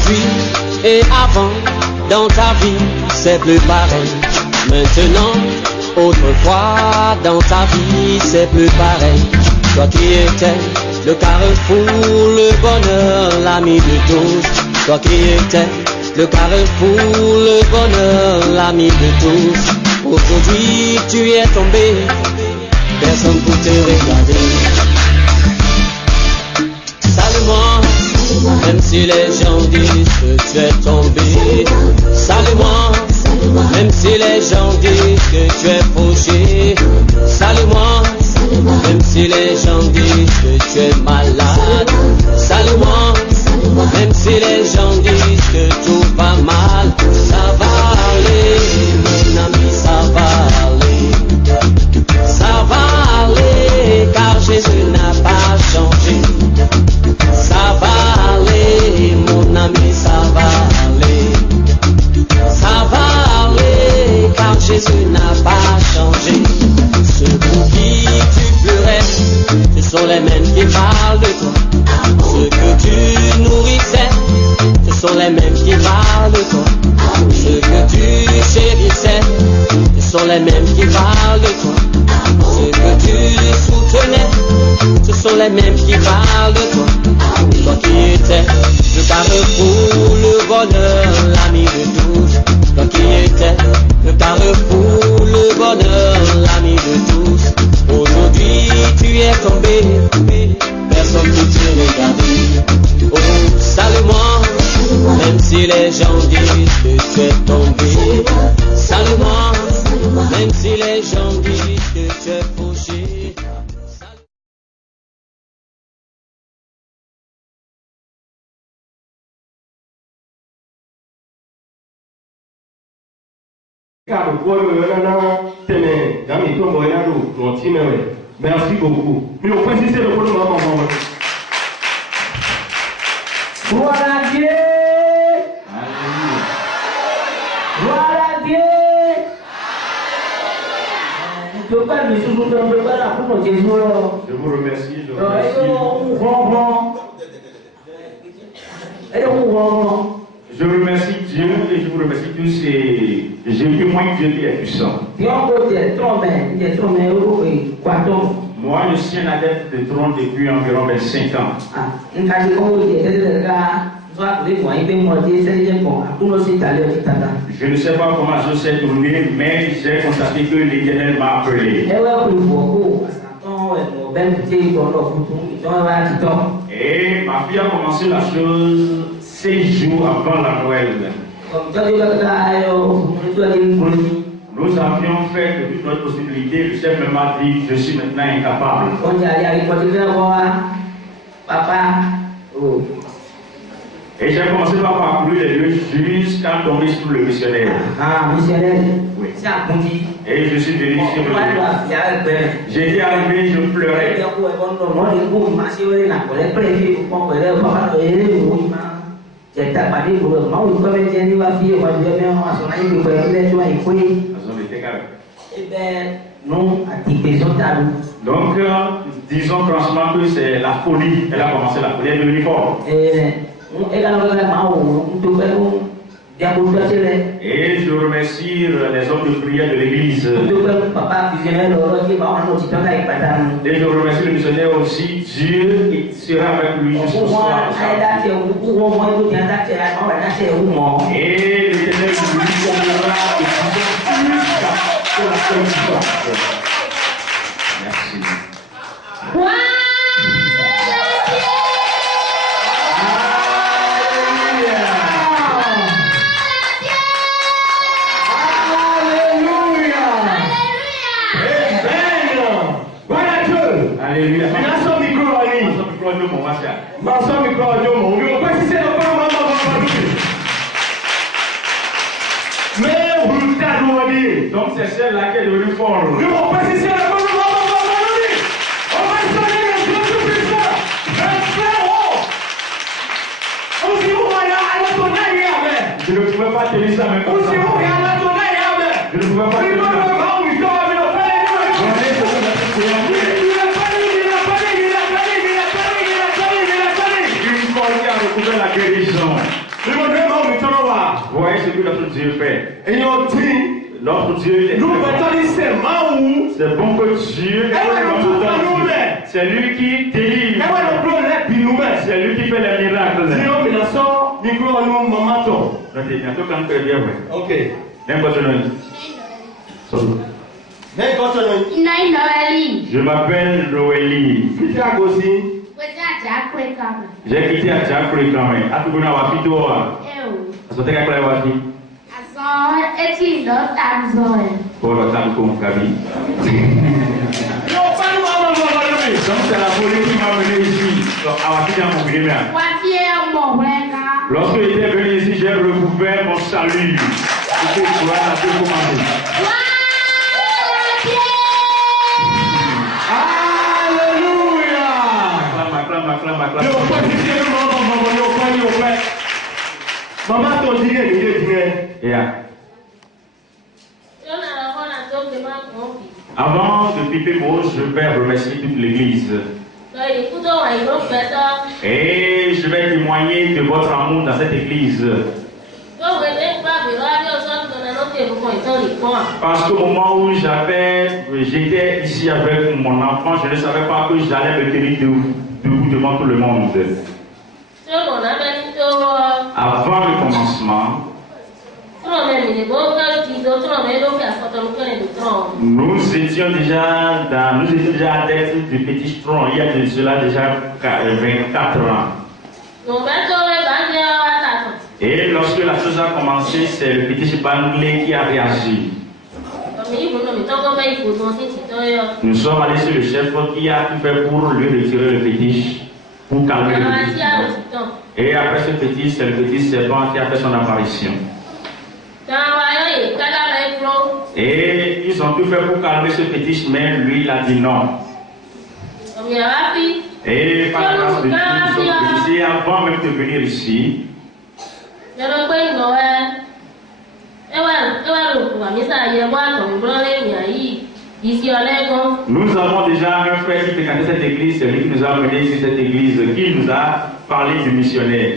Aujourd'hui et avant, dans ta vie, c'est plus pareil. Maintenant, autrefois, dans ta vie, c'est plus pareil. Toi qui étais le carrefour, le bonheur, l'ami de tous. Toi qui étais le carrefour, le bonheur, l'ami de tous. Aujourd'hui, tu es tombé, personne pour te regarder. Salue-moi, même si les gens disent que tu es tombé. Salue-moi, même si les gens disent que tu es fauché. Salue-moi, même si les gens disent que tu es malade. Salue-moi, même si les gens disent que tout va mal. Ça va aller, mon ami, ça va aller. Ça va aller, car Jésus n'a pas changé. Ça va aller, mon ami, ça va aller. Ça va aller, car Jésus n'a pas changé. Ceux pour qui tu pleurais, ce sont les mêmes qui parlent de toi. Ceux que tu nourrissais, ce sont les mêmes qui parlent de toi. Ceux que tu chérissais, ce sont les mêmes qui parlent de toi. Ceux que tu soutenais, ce sont les mêmes qui parlent de toi. Toi qui étais le carrefour, le bonheur, l'ami de tous. Toi qui étais le carrefour, le bonheur, l'ami de tous. Aujourd'hui tu es tombé, personne ne peut te regarder. Oh, salue-moi, même si les gens disent que tu es tombé. Salue-moi, même si les gens disent que tu es fauché. Merci beaucoup. Mais au préciser le gouvernement. Voilà Dieu. Voilà Dieu. Je vous remercie. Je remercie Dieu et je vous remercie tous et j'ai vu moins que Dieu qui est puissant. Moi, je suis un adepte de trône depuis environ 25 ans. Je ne sais pas comment je s'est tourné, mais j'ai constaté que l'Éternel m'a appelé. Et ma fille a commencé la chose 6 jours avant la Noël. Nous avions fait de toute notre possibilité. Le chef m'a dit, je suis maintenant incapable. Et j'ai commencé par parcourir les lieux jusqu'à tomber sur le missionnaire. Oui. Et je suis venu sur le lieu. J'étais arrivé, je pleurais. Donc, disons franchement que c'est la folie. Elle a commencé la folie, elle est devenue forte. Et je remercie les hommes de prière de l'église. Et je remercie le missionnaire aussi. Dieu sera avec lui jusqu'au soir. Et l'Éternel lui conviendra et jusqu'à ce la Merci. Alléluia. Donc c'est celle-là qui est devenue forte. Je ne pouvais pas tenir ça même. Je ne pouvais pas tenir ça. La guérison. fait. Notre Dieu est c'est bon que Dieu c'est lui qui délivre. C'est lui qui fait les miracles. Ok. Je m'appelle Noélie. J'ai quitté à Djakoué quand même. À tout le monde a quitté. Pour le temps comme Kabi. Donc c'est la police qui m'a mené ici. Lorsque j'étais venu ici, j'ai recouvert mon salut. C'était pour la commencer. Avant de piper mot, je vais remercier toute l'église. Et je vais témoigner de votre amour dans cette église. Parce qu'au moment où j'étais ici avec mon enfant, je ne savais pas que j'allais me tenir debout devant tout le monde. Avant le commencement, nous étions déjà adeptes du petit tronc. Il y a de cela déjà 24 ans. Et lorsque la chose a commencé, c'est le petit Chibanglé qui a réagi. Nous sommes allés sur le chef qui a tout fait pour lui retirer le fétiche, pour calmer le fétiche. Et après ce fétiche, c'est le petit serpent qui a fait son apparition. Et ils ont tout fait pour calmer ce fétiche, mais lui il a dit non. Et par la grâce de Dieu, ils ont brisé avant même de venir ici. Nous avons déjà un frère qui fréquentait cette église, c'est lui qui nous a amenés sur cette église, qui nous a parlé du missionnaire.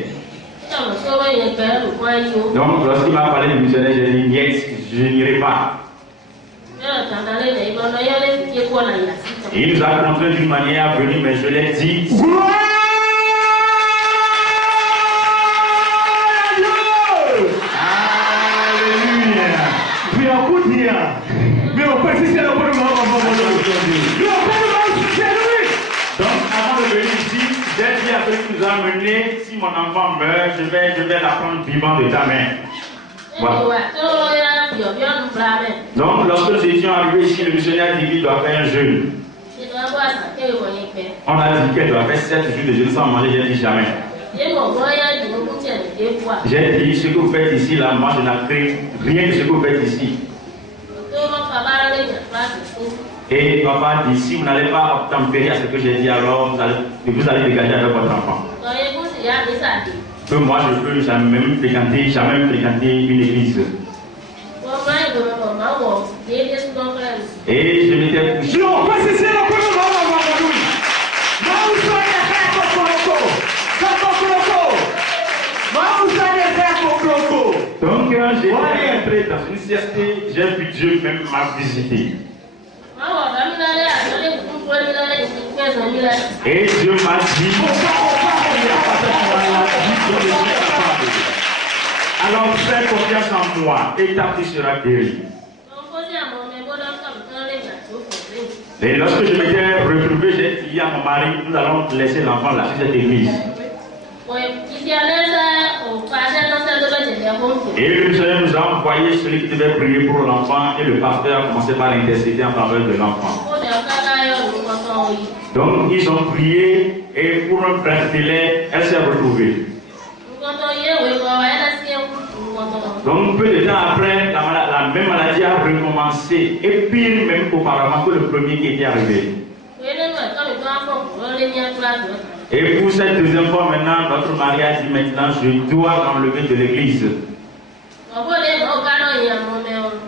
Donc lorsqu'il m'a parlé du missionnaire, j'ai dit yes, je n'irai pas. Et il nous a montré d'une manière à venir, mais je l'ai dit. Donc avant de venir ici, j'ai dit à celui qui nous a amené, si mon enfant meurt, je vais la prendre vivant de ta main. Voilà. Donc lorsque nous étions arrivés ici, le missionnaire dit qu'il doit faire un jeûne. On a dit qu'elle doit faire 7 jours de jeûne sans manger, j'ai dit jamais. J'ai dit ce que vous faites ici, là, moi je n'appris rien de ce que vous faites ici. Et papa dit, si vous n'allez pas obtempérer à ce que j'ai dit, alors vous allez dégager avec votre enfant. Que moi je peux jamais fréquenter une église. Et je m'étais couché. Donc j'étais entré dans une sieste, j'ai vu Dieu même m'a visité. Et Dieu m'a dit, alors fais confiance en moi et ta fille sera guérie. Et lorsque je m'étais retrouvé, j'ai dit à mon mari, nous allons laisser l'enfant là sur cette église. Et le missionnaire nous a envoyé celui qui devait prier pour l'enfant et le pasteur a commencé par intercéder en faveur de l'enfant. Donc ils ont prié et pour un bref délai, elle s'est retrouvée. Donc peu de temps après, la même maladie a recommencé et pire même qu'auparavant que le premier qui était arrivé. Et pour cette deuxième fois maintenant, notre mari a dit maintenant je dois l'enlever de l'église.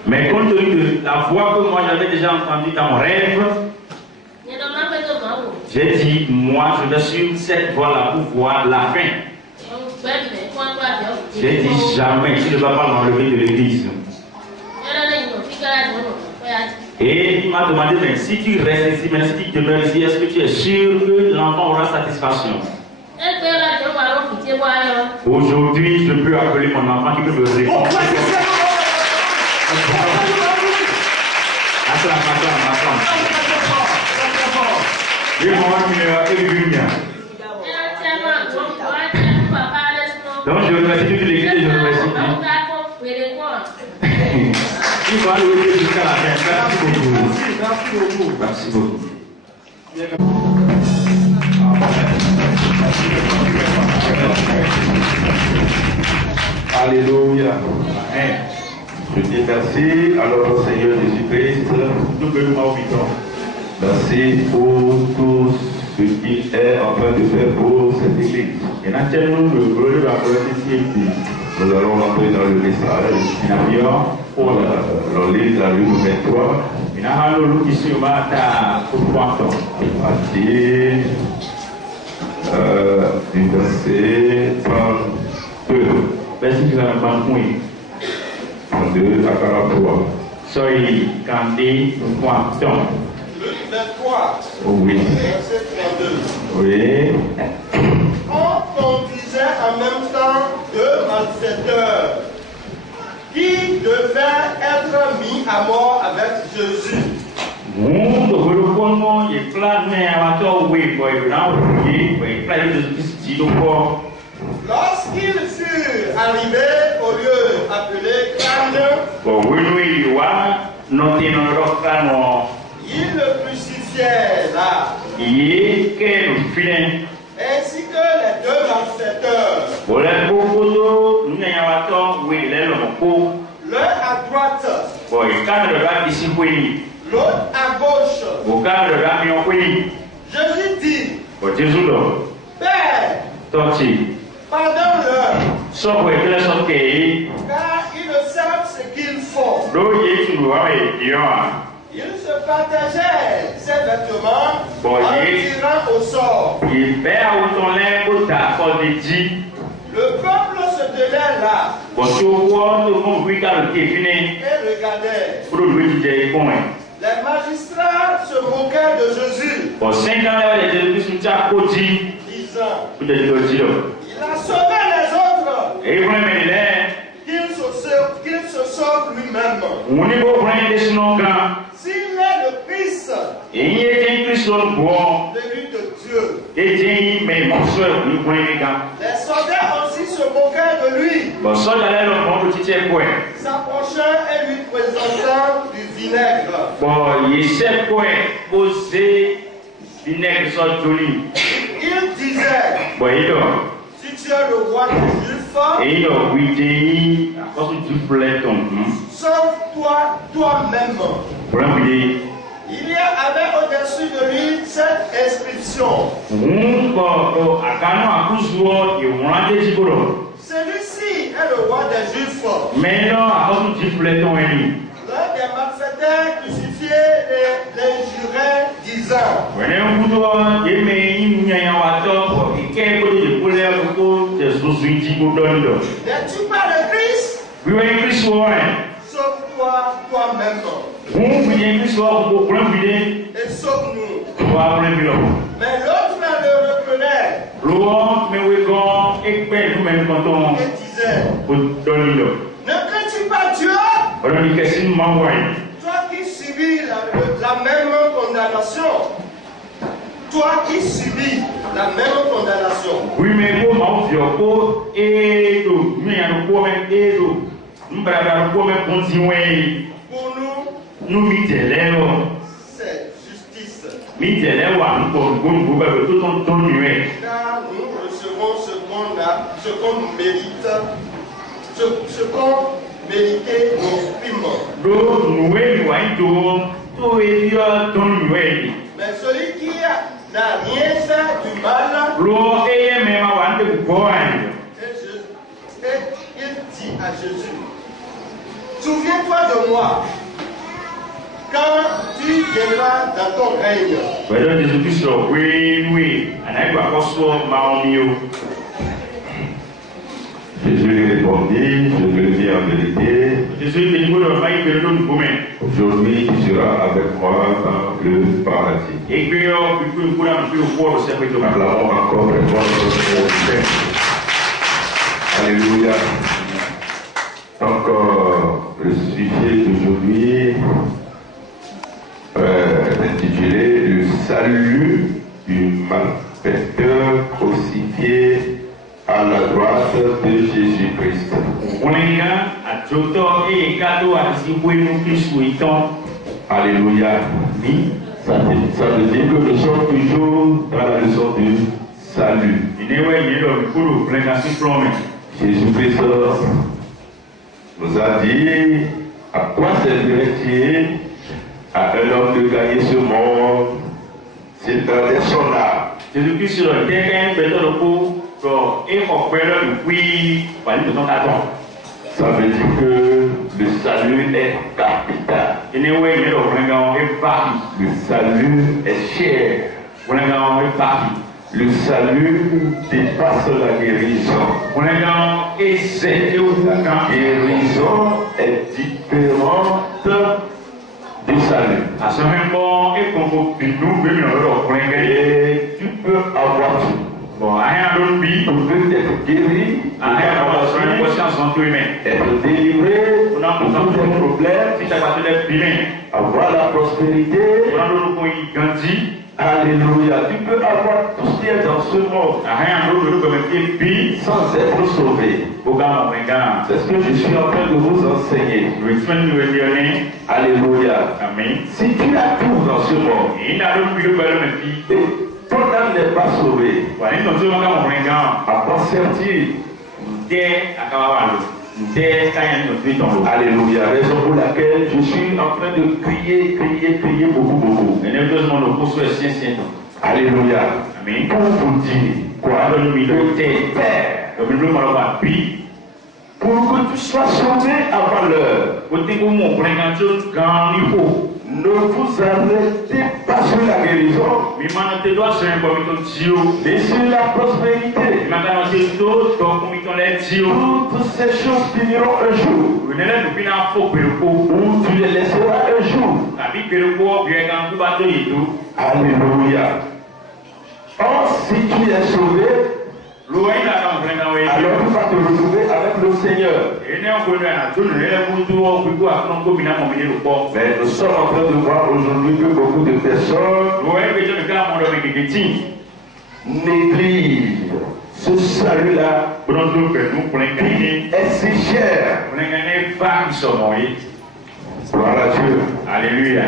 Mais compte tenu de la voix que moi j'avais déjà entendue dans mon rêve, j'ai dit moi je vais suivre cette voie là pour voir la fin. J'ai dit jamais, tu ne vas pas m'enlever de l'église. Et il m'a demandé, mais si tu restes ici, mais si tu demeures ici, est-ce que tu es sûr que l'enfant aura satisfaction? Aujourd'hui, je peux appeler mon enfant qui peut me répondre. Donc je remercie toute l'église et je remercie il va aller jusqu'à la fin. Merci beaucoup. Merci beaucoup. Alléluia. Je dis merci à notre Seigneur Jésus-Christ. Merci pour tout ce qu'il est en train de faire pour cette église. Nous allons rentrer dans le message. On lit la Luc 23. Du verset 32. 32 à 43. Soy canté pointon. Luc 23. Oui. Verset 32. Oui. On conduisait en même temps deux malfaiteurs qui devaient être mis à mort avec Jésus. Lorsqu'ils furent arrivés au lieu appelé Cannes, ils le crucifièrent là, ainsi que les deux malfaiteurs, l'un à droite, l'autre à gauche. Jésus dit, Père, pardonne-leur, car ils ne savent ce qu'ils font. Ils se partageaient ses vêtements en tirant au sort. Le peuple se tenait là et regardait. Les magistrats se moquaient de Jésus, disant, il a sauvé les autres, qu'il se sauve lui-même. S'il est le Christ, celui de Dieu. Les soldats aussi se moquaient de lui, s'approchant et lui présentant du vinaigre. Il disait, si tu es le roi des Juifs, sauve-toi toi-même. Il y avait au-dessus de lui cette inscription. Celui-ci est le roi des Juifs. L'un des malfaiteurs crucifiés l'injurait, disant, n'es-tu pas le Christ? Sauve-toi toi-même. Et sauve-nous. Mais l'autre le reprenait et disait, ne crains-tu pas Dieu? Toi qui subis la même condamnation. Toi qui subis la même condamnation. Pour nous, c'est justice. Car nous recevons ce qu'on mérite, ce qu'on méritait nos crimes. Mais celui qui n'a rien fait du mal, et il dit à Jésus, souviens-toi de moi quand tu viendras dans ton règne. Jésus répondit, je te le dis en vérité, aujourd'hui tu seras avec moi dans le paradis. Acclamons encore très fort notre Seigneur. Alléluia. Donc, le sujet d'aujourd'hui est intitulé Le salut du malfaiteur crucifié à la droite de Jésus-Christ. Alléluia. Ça veut dire que nous sommes toujours dans la leçon du salut. Jésus-Christ nous a dit à quoi servirait-il à un homme de gagner ce monde s'il perdait son âme. Jésus-Christ Ça veut dire que le salut est capital. Le salut est cher. Le salut dépasse la guérison. La guérison est différente du salut. Et tu peux avoir tout. Tu peux être guéri, être délivré de tous tes problèmes, avoir la prospérité. Alléluia. Tu peux avoir tout ce qui est dans ce monde sans être sauvé. C'est ce que je suis en train de vous enseigner. Alléluia. Amen. Si tu as tout dans ce monde et ton âme n'est pas sauvée, à quoi sert-il? Alléluia. Raison pour laquelle je suis en train de crier beaucoup. Alléluia. Amen. Pour vous dire quoi? Que tes pères, pour que tu sois sauvé avant l'heure, ne vous arrêtez pas sur la guérison, mais sur la prospérité. Toutes ces choses finiront un jour, où tu les laisseras un jour. Alléluia. Or, si tu es sauvé, alors tu vas te retrouver avec le Seigneur. Mais nous sommes en train de voir aujourd'hui que beaucoup de personnes négligent ce salut-là qui est si cher. Gloire à Dieu. Alléluia.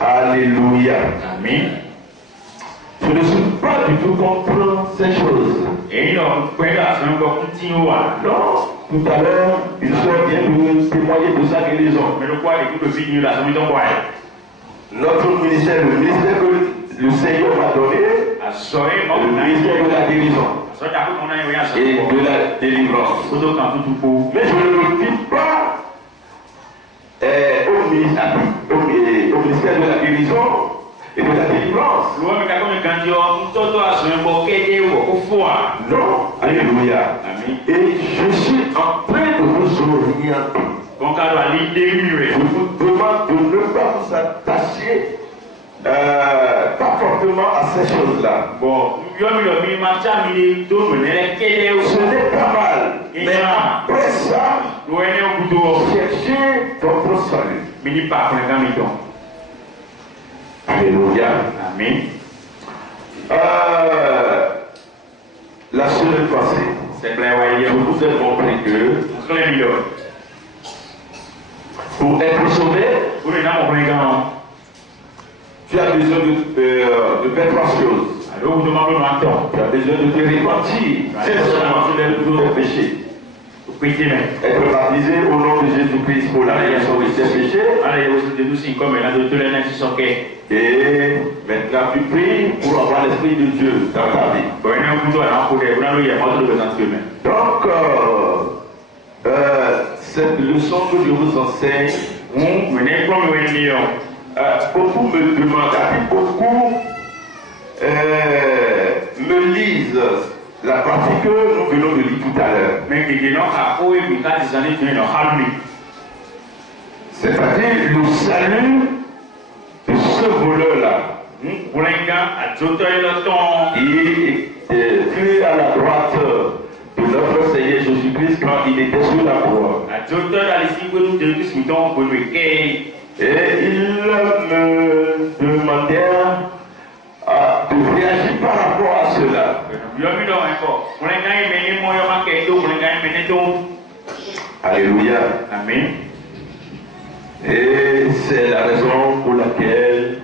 Alléluia. Amen. Je ne suis pas du tout contre ces choses. Non, tout à l'heure, il vient de nous témoigner de sa guérison. Notre ministère, le ministère que le Seigneur m'a donné, le ministère de la guérison et de la délivrance. Mais je ne le dis pas au ministère de la guérison et de la délivrance. Non, alléluia. Et je suis en train de vous orienter. Je vous demande de ne pas vous attacher pas fortement à ces choses-là. Ce n'est pas mal. Mais après ça, cherchez votre salut. Alléluia. Amen. La semaine passée, je vous ai montré que pour être sauvé, tu as besoin de faire trois choses. Tu as besoin de te repentir sincèrement de tes péchés. Être baptisé au nom de Jésus-Christ pour la rémission de tes péchés. Et maintenant tu pries pour avoir l'Esprit de Dieu dans ta vie. Donc, cette leçon que je vous enseigne, beaucoup me demandent, beaucoup me lisent la partie que nous venons de lire tout à l'heure. C'est-à-dire le salut de ce voleur-là. Il est écrit à la droite de notre Seigneur Jésus-Christ quand il était sur la croix. Et il me demandait de réagir par rapport à cela. Alléluia. Amen. Et c'est la raison pour laquelle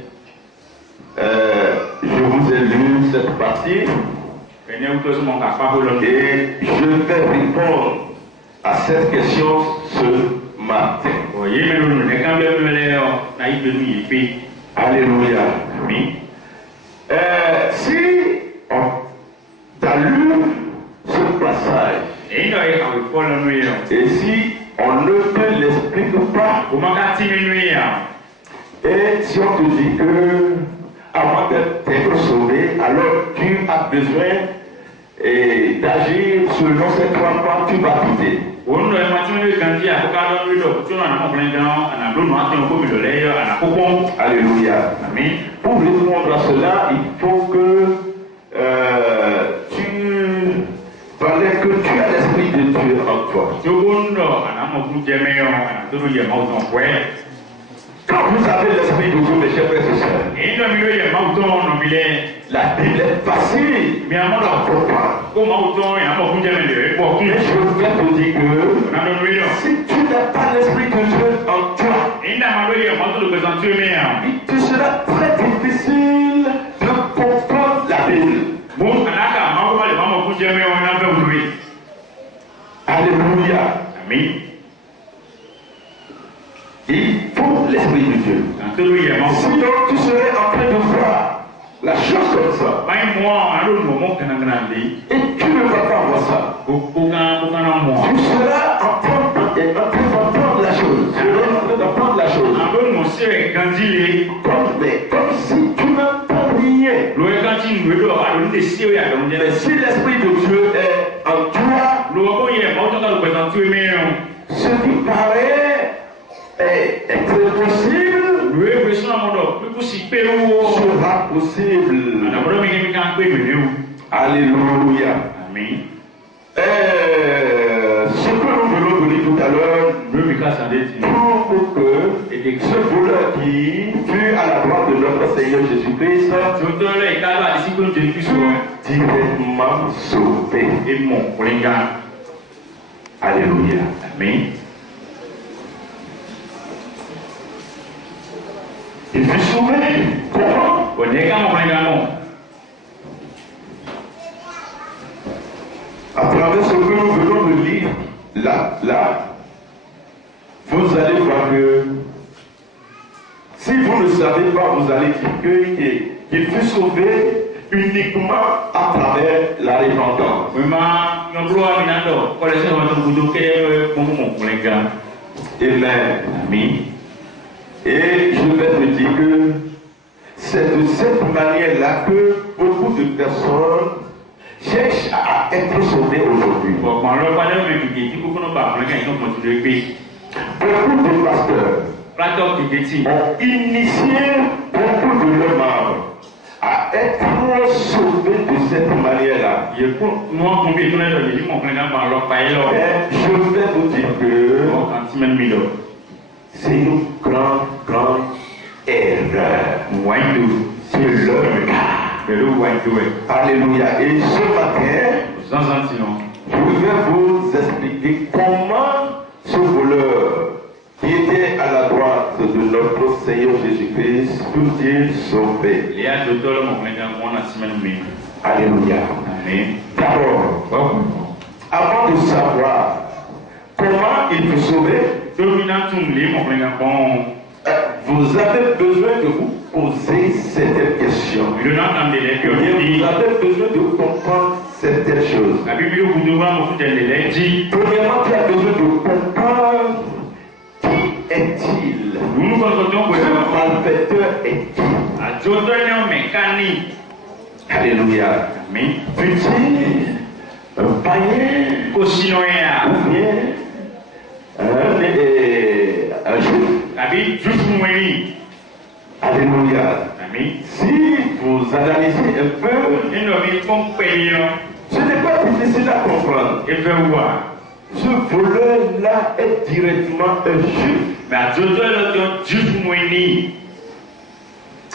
je vous ai lu cette partie. Et je vais répondre à cette question ce matin. Alléluia. Si on a lu ce passage, et si on ne te l'explique pas, et si on te dit que avant d'être sauvé, alors tu as besoin d'agir selon ces 3 points, tu vas quitter. Alléluia. Amen. Pour répondre à cela, il faut que tu as l'Esprit de Dieu en toi. Quand vous avez l'Esprit de Dieu, mes chers frères et sœurs, la Bible est facile à comprendre. Mais je vais te dire que si tu n'as pas l'Esprit de Dieu en toi, il te sera très difficile de comprendre la Bible. Alléluia. Amen. Il faut l'Esprit de Dieu. Sinon, tu serais en train de voir la chose comme ça. Et tu ne vas pas voir ça. Tu seras en train d'entendre la chose. Tu seras en train d'entendre la chose. Comme si tu n'entends rien. Mais si l'Esprit de Dieu est en toi, ce qui paraît être possible sera possible. Alléluia. Amen. Ce que nous venons de dire tout à l'heure prouve que ce voleur qui fut à la droite de notre Seigneur Jésus-Christ fut directement sauvé. Alléluia. Amen. Il fut sauvé. Comment? À travers ce que nous venons de lire, là, vous allez voir que si vous ne savez pas, vous allez dire qu'il fut sauvé uniquement à travers la repentance. Amen. Et je vais te dire que c'est de cette manière-là que beaucoup de personnes cherchent à être sauvées aujourd'hui. Beaucoup de pasteurs ont initié beaucoup de leurs membres à être sauvés de cette manière-là. Mais je vais vous dire que c'est une grande erreur. C'est leur cas. Alléluia. Et ce matin, je vais vous expliquer comment ce voleur qui était à la droite de notre Seigneur Jésus-Christ fut-il sauvé. Alléluia. D'abord, avant de savoir comment il fut sauvé, vous avez besoin de vous poser certaines questions. Vous avez besoin de comprendre certaines choses. Premièrement, tu as besoin de comprendre qui est-il. Ce malfaiteur est qui? Alléluia. Fut-il un païen, ou bien un juif. Alléluia. Si vous analysez un peu, ce n'est pas difficile à comprendre. Ce voleur-là est directement un juif.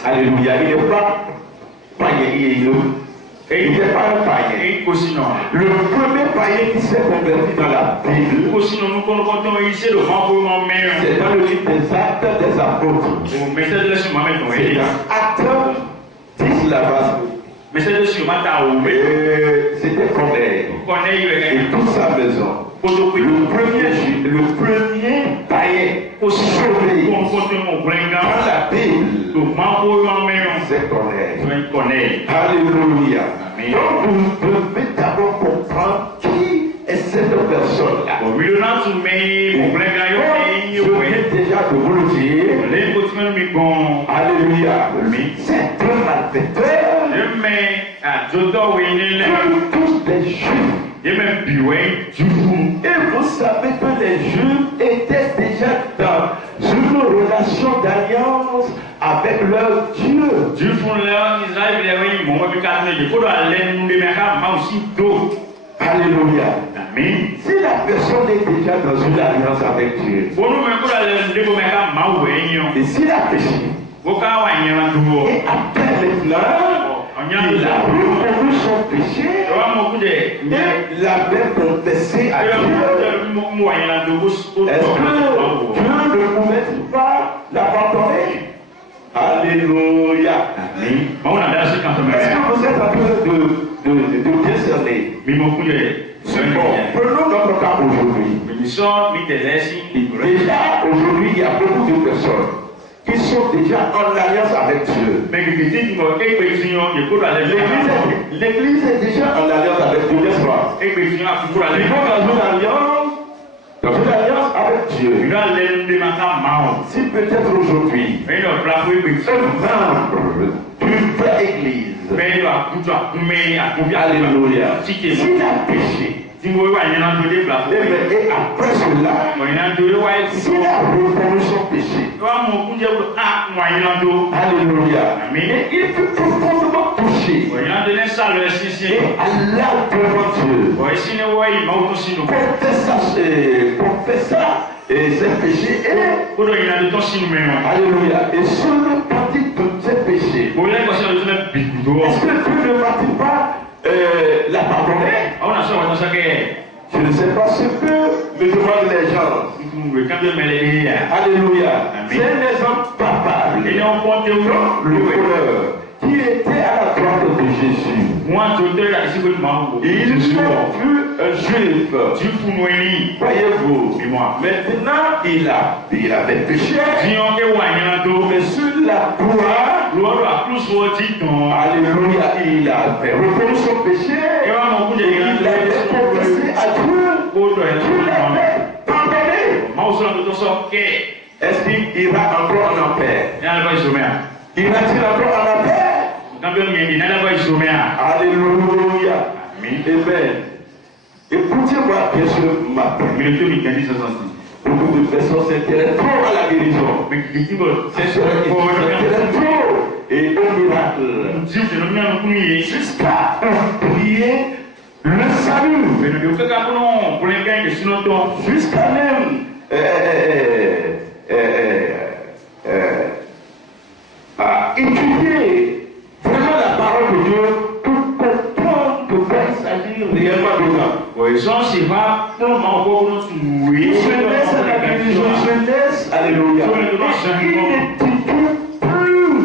Alléluia. Il n'est pas païen. Il n'était pas un païen. Le premier païen qui s'est converti dans la Bible, c'est dans le livre des Actes des Apôtres. C'est dans Actes 10 là-bas. C'était Corneille et toute sa maison. Le premier païen sauvé dans la Bible, c'est Corneille. Alléluia. Donc vous devez d'abord comprendre qui est cette personne-là. Je viens déjà de vous le dire. Alléluia. C'est un malfaiteur. Tous des juifs. Et vous savez que les Juifs étaient déjà dans une relation d'alliance avec leur Dieu. Alléluia. Si la personne est déjà dans une alliance avec Dieu, et s'il a péché, et après maintenant, il a reconnu son péché et l'avait confessé à Dieu. Est-ce que Dieu ne pouvait pas l'abandonner? Alléluia. Est-ce que vous êtes en train de discerner? Bon, prenons notre cas aujourd'hui. Déjà, aujourd'hui, il y a beaucoup de personnes qui sont déjà en alliance avec Dieu. L'église est déjà en alliance avec Dieu, n'est-ce pas? Ils vont dans une alliance avec Dieu. Si peut-être aujourd'hui, un membre d'une vraie église, alléluia, s'il a péché, et après cela, s'il a reconnu son péché, alléluia, et il fut profondément touché, et Allah devant Dieu confessa ses péchés, et alléluia, et sur le parti de ses péchés, est-ce que Dieu ne va-t-il pas la pardonner? Je ne sais pas ce que me demandent les gens. Alléluia. C'est un exemple palpable. Le voleur qui était à la droite de Jésus. Il fut un juif. Voyez-vous. Maintenant, il avait péché. Mais sur la croix, alléluia, il avait reconnu son péché. Il avait confessé à Dieu. Dieu l'avait pardonné. Est-ce qu'il ira encore en enfer? Ira-t-il encore en enfer? Alléluia. Amen. Écoutez-moi bien sûr ma beaucoup de personnes s'intéressent trop à la guérison. S'intéressent trop et au miracle. Jusqu'à prier le salut. Jusqu'à même à étudier vraiment la parole de Dieu pour comprendre de quoi il s'agit réellement dedans. Jeunesse à la guérison, jeunesse, alléluia. Et il n'étudie plus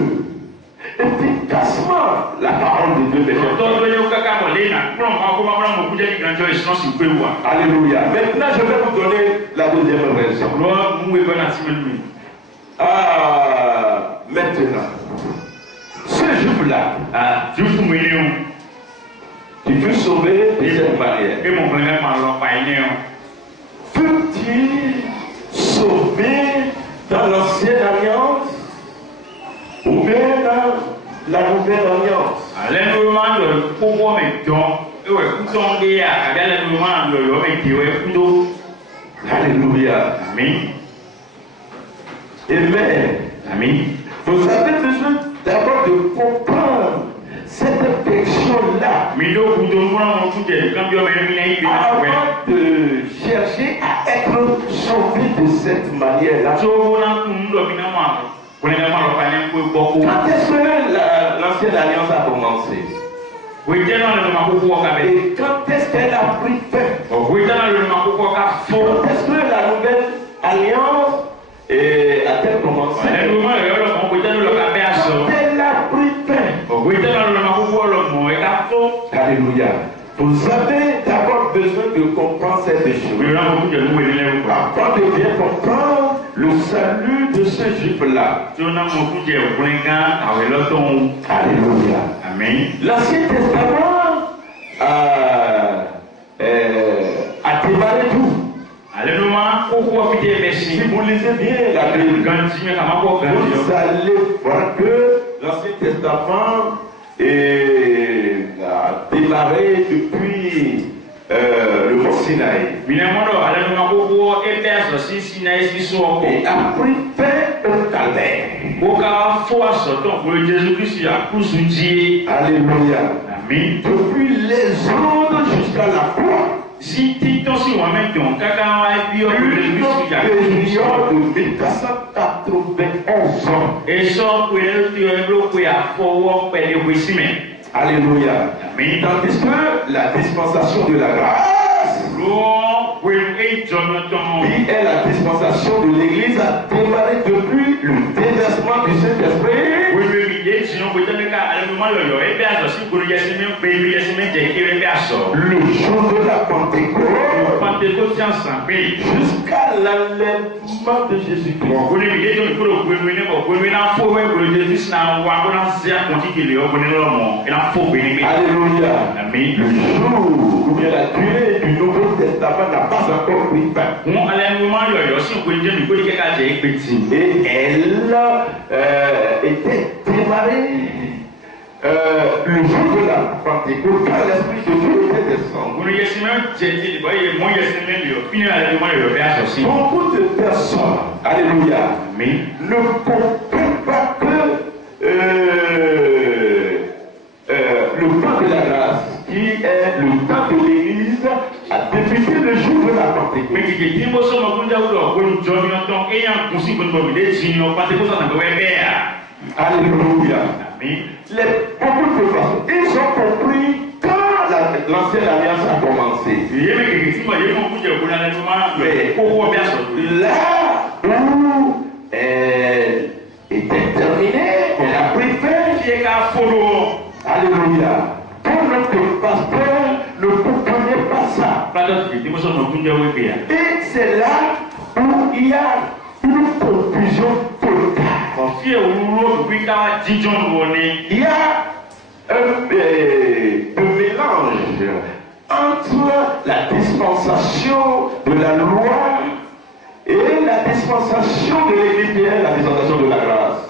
efficacement la parole de Dieu. Alléluia. Maintenant, je vais vous donner la deuxième raison. Maintenant, ce juif-là, qui fut sauvé de cette barrière, fut-il sauvé dans l'ancienne alliance ou bien dans la nouvelle alliance? Alléluia. Amen. Amen. Amen. Vous avez besoin d'abord de comprendre cette affection-là avant de chercher à être sauvé de cette manière-là. Quand est-ce que l'ancienne alliance a commencé? Et quand est-ce qu'elle a pris fin? Quand est-ce que la nouvelle alliance a-t-elle commencé? Quand elle a pris fin. Alléluia. Vous avez d'abord besoin de comprendre cette chose. Afin de bien comprendre le salut de ce juif-là. Alléluia. Amen. L'Ancien Testament a démarré tout. Si vous lisez bien la Bible, vous allez voir que l'Ancien Testament a démarré depuis le mont Sinaï. Et a pris fin au calvaire. Alléluia. Amen. Depuis les ondes jusqu'à la croix. Une période de 1491 ans. Alléluia. Amen. Tandis que la dispensation de la grâce, qui est la dispensation de l'Église, a démarré depuis le déversement du Saint-Esprit. Le jour de la Pentecôte, jusqu'à l'enlèvement de Jésus-Christ. Alléluia. Le jour où la durée du Nouveau Testament n'a pas encore pris fin. Et elle était démarrée le jour de la Pentecôte quand l'Esprit de Dieu était descendu. Beaucoup de personnes, alléluia, ne comprennent pas que le temps de la grâce, qui est le temps de l'Église, a débuté le jour de la Pentecôte. Alléluia. Beaucoup de personnes, ils ont compris quand l'ancienne alliance a commencé. Mais là où elle était terminée, elle a pris fin. Alléluia. Pour notre pasteur, ne comprenez pas ça. Et c'est là où il y a une confusion totale. Il y a un mélange entre la dispensation de la loi et la dispensation de l'Église, la dispensation de la grâce.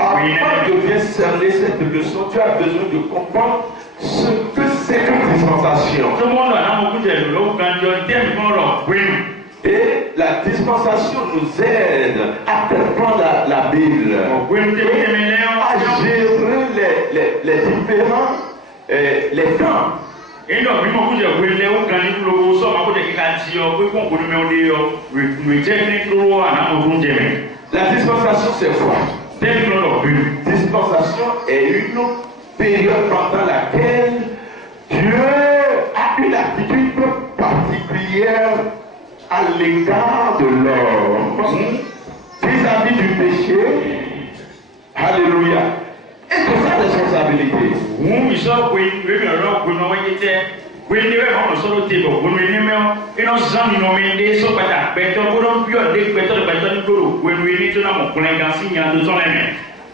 Afin de bien cerner cette leçon, tu as besoin de comprendre ce que c'est qu'une dispensation. Et la dispensation nous aide à comprendre la Bible, à gérer les différents les temps. La dispensation, c'est quoi? Dispensation est une période pendant laquelle Dieu a une attitude particulière à l'égard de l'homme vis-à-vis du péché. Alléluia. Et de sa responsabilité.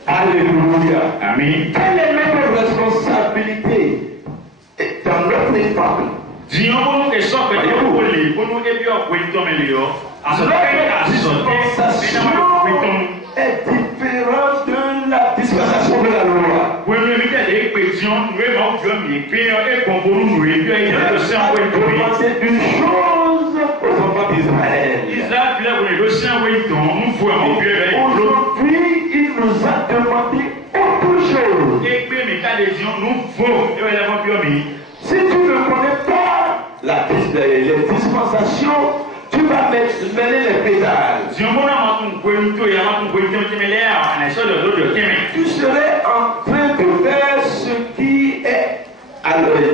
Alléluia. Amen. Quelle est notre responsabilité dans notre époque? Notre dispensation est différente de la dispensation une chose aux enfants d'Israël. Aujourd'hui, il nous a demandé autre chose. Si tu ne connais pas les dispensations, tu vas mêler les pédales. Tu serais en train de faire ce qui est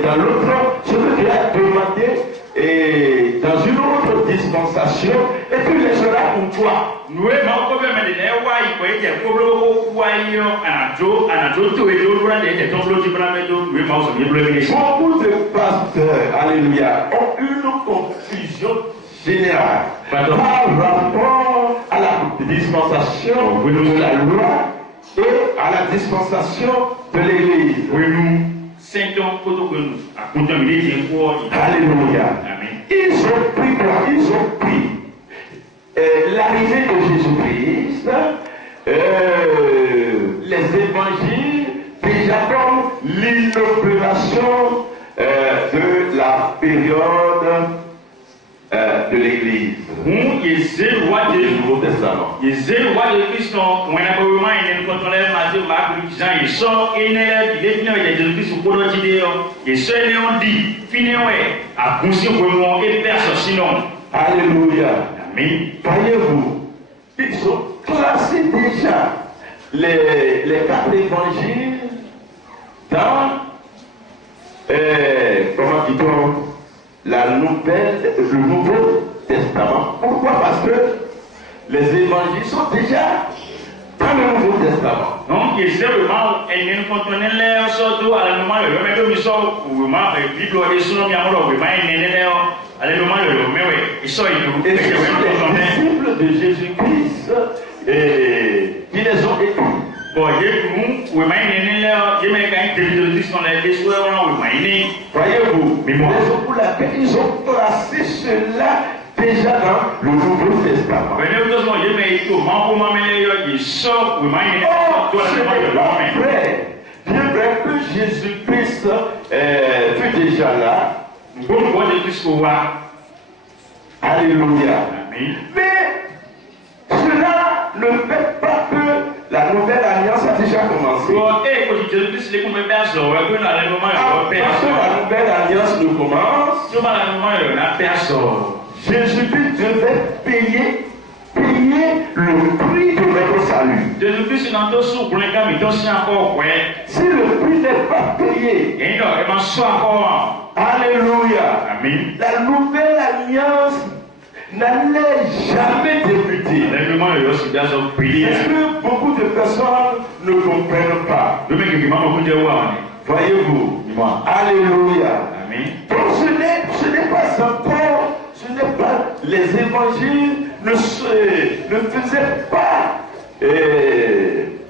dans l'autre, ce que tu as demandé et dans une autre dispensation, et tu laisseras pour toi. Beaucoup de pasteurs, alléluia, ont une confusion générale par rapport à la dispensation de la loi et à la dispensation de l'Église. Alléluia. Ils ont pris l'arrivée de Jésus-Christ, les évangiles, déjà comme l'inauguration de la période de l'Église. Du Nouveau Testament. Alléluia. Voyez-vous, ils ont classé déjà les 4 évangiles dans comment dit-on, le Nouveau Testament. Pourquoi? Parce que les évangiles sont déjà dans le Nouveau Testament. Donc, et ce sont les disciples de Jésus-Christ qui les ont écrits. Voyez-vous, raison pour laquelle ils ont placé cela déjà dans le Nouveau Testament. Bien vrai que Jésus-Christ fut déjà là. Alléluia. Mais cela ne fait pas que la nouvelle alliance a déjà commencé. Parce que la nouvelle alliance ne commence. Jésus-Christ devait payer le prix de notre salut. Si le prix n'est pas payé, alléluia, la nouvelle alliance n'allait jamais débuter. Parce que beaucoup de personnes ne comprennent pas. Voyez-vous, alléluia. Donc ce n'est pas encore, ce n'est pas, les évangiles ne faisaient pas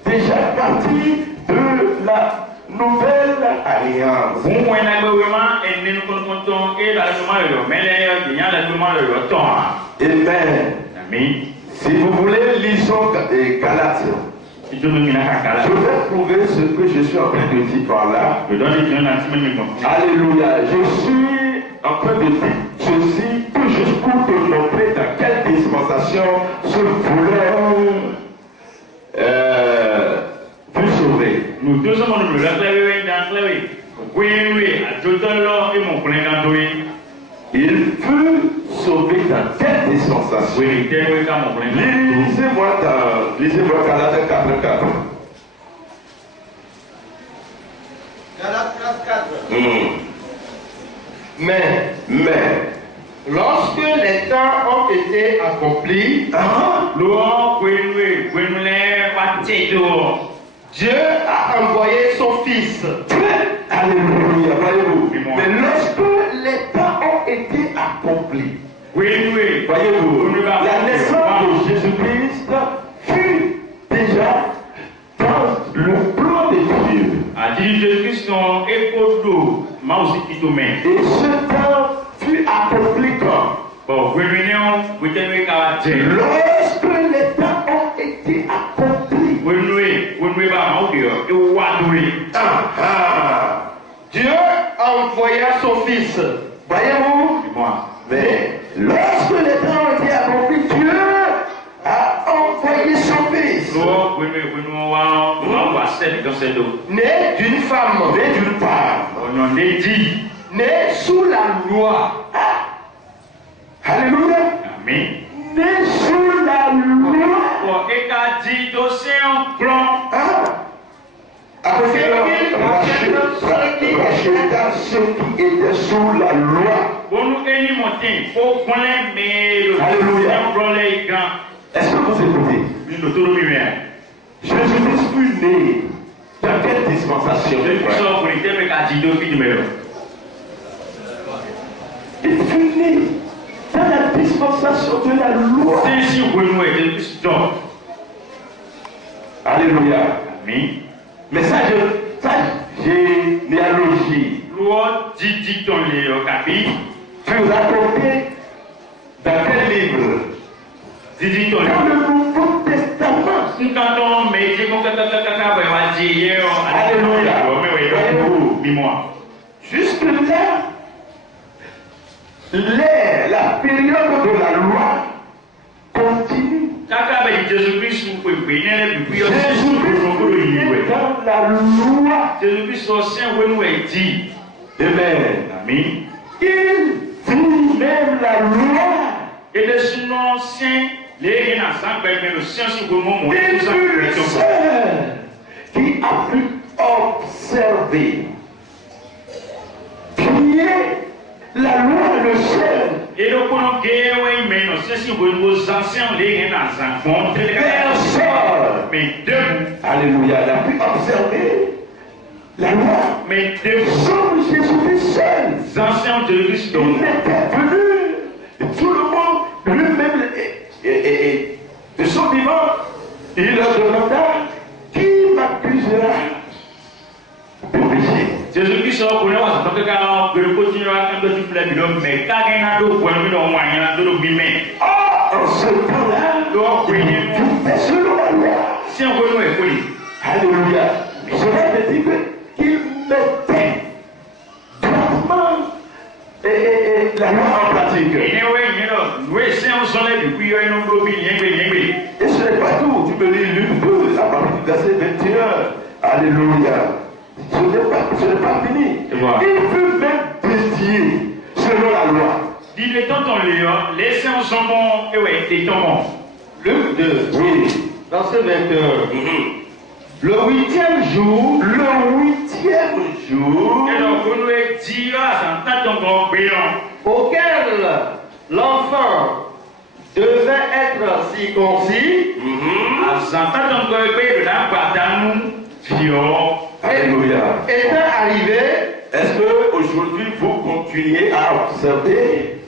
déjà partie de la nouvelle alliance. Amen. Si vous voulez, lisons Galates. Je vais prouver ce que je suis en train de dire par là. Alléluia. Je suis en train de dire ceci tout juste pour te montrer dans quelle dispensation ce voleur fut sauvé. Nous deux sommes dans le il fut sauvé dans quelle dispensation? Lisez-moi Galates 4:4. Galates 4:4. Mais, lorsque les temps ont été accomplis, Dieu a envoyé son Fils. Alléluia, voyez-vous. Mais lorsque les temps ont été accomplis, voyez-vous, la naissance de Jésus-Christ fut déjà dans le plan de Dieu. Et ce temps fut accompli quand? Lorsque les temps ont été accomplis. 10. Voyez-vous? Mais lorsque les temps ont été accomplis, Dieu a envoyé son Fils. Né d'une femme, né d'une femme, né sous la loi. Alléluia. Amen. Né sous la loi. Racheta ceux qui étaient sous la loi. Alléluia. Est-ce que vous écoutez? Jésus-Christ fut né dans quelle dispensation? Il fut né dans la dispensation de la loi. Alléluia. Amen. Mais ça, généalogie. Loi dit ton capi. Tu nous as compté dans quel livre? Dit ton Dans le Nouveau Testament. Alléluia. Jusque là, la période de la loi continue. Jésus-Christ dans la loi. Amen. Il dit même la loi. Et le ancien, les qui a pu observer, prier la loi, le seul. Et le personne, mais debout, alléluia, n'a pu observer la loi. Mais debout, sauf Jésus-Christ seul. anciens de Christ, il était venu, et tout le monde, lui-même, et de son vivant, il leur demanda, qui m'accusera de péché? Jésus-Christ a connu que continuer à mais en ce temps-là, il fait selon la loi. Si on veut alléluia. Cela veut dire qu'il mettait droitement la loi en pratique. Et ce n'est pas tout. Tu me lis Luc 2, à partir du verset 21. Alléluia. Ce n'est pas fini. Il peut même dédier selon la loi. Il est temps les séances sont bons et ouais, les temps bons. Luc 2, oui. Verset 21. Le huitième jour, auquel l'enfant devait être circoncis, alléluia, étant arrivé. Est-ce que aujourd'hui vous continuez à observer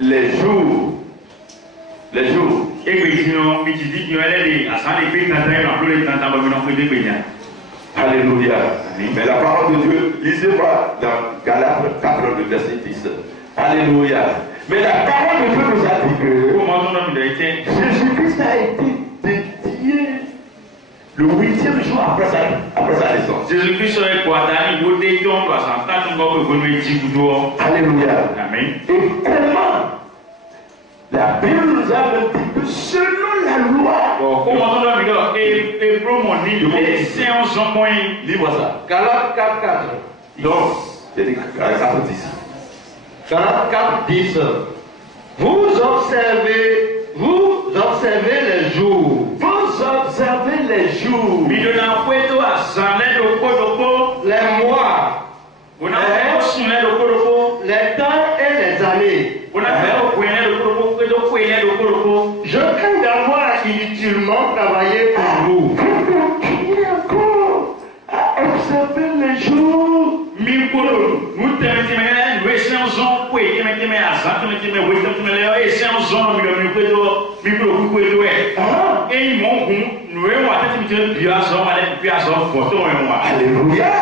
les jours? Alléluia. Mais la parole de Dieu, lisez-moi dans Galates 4, le verset 10. Alléluia. Mais la parole de Dieu nous a dit que Jésus-Christ a été dédié le 8e jour après sa naissance. Jésus-Christ serait quoi? Alléluia. Amen. Et comment la Bible nous a dit que selon la loi, lis-moi ça. Galates 4, 4. Donc, j'ai dit Galates 4, 10. Galates 4, 10. Vous observez les jours. Vous observez les jours. Les mois. Les temps et les années. Je crains d'avoir inutilement travaillé pour vous. Vous continuez encore à observer les jours. Alléluia.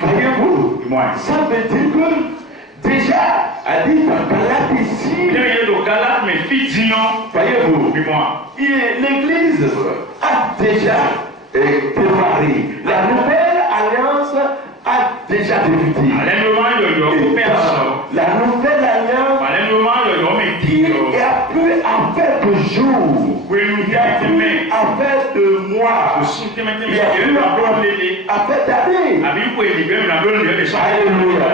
Voyez-vous, ça veut dire que déjà, a dit dans Galates ici, voyez-vous, l'église a déjà démarré. La nouvelle alliance a déjà débuté. La nouvelle alliance qui a plus affaire de jours, il y a plus affaire de mois, il y a plus affaire d'années. Alléluia.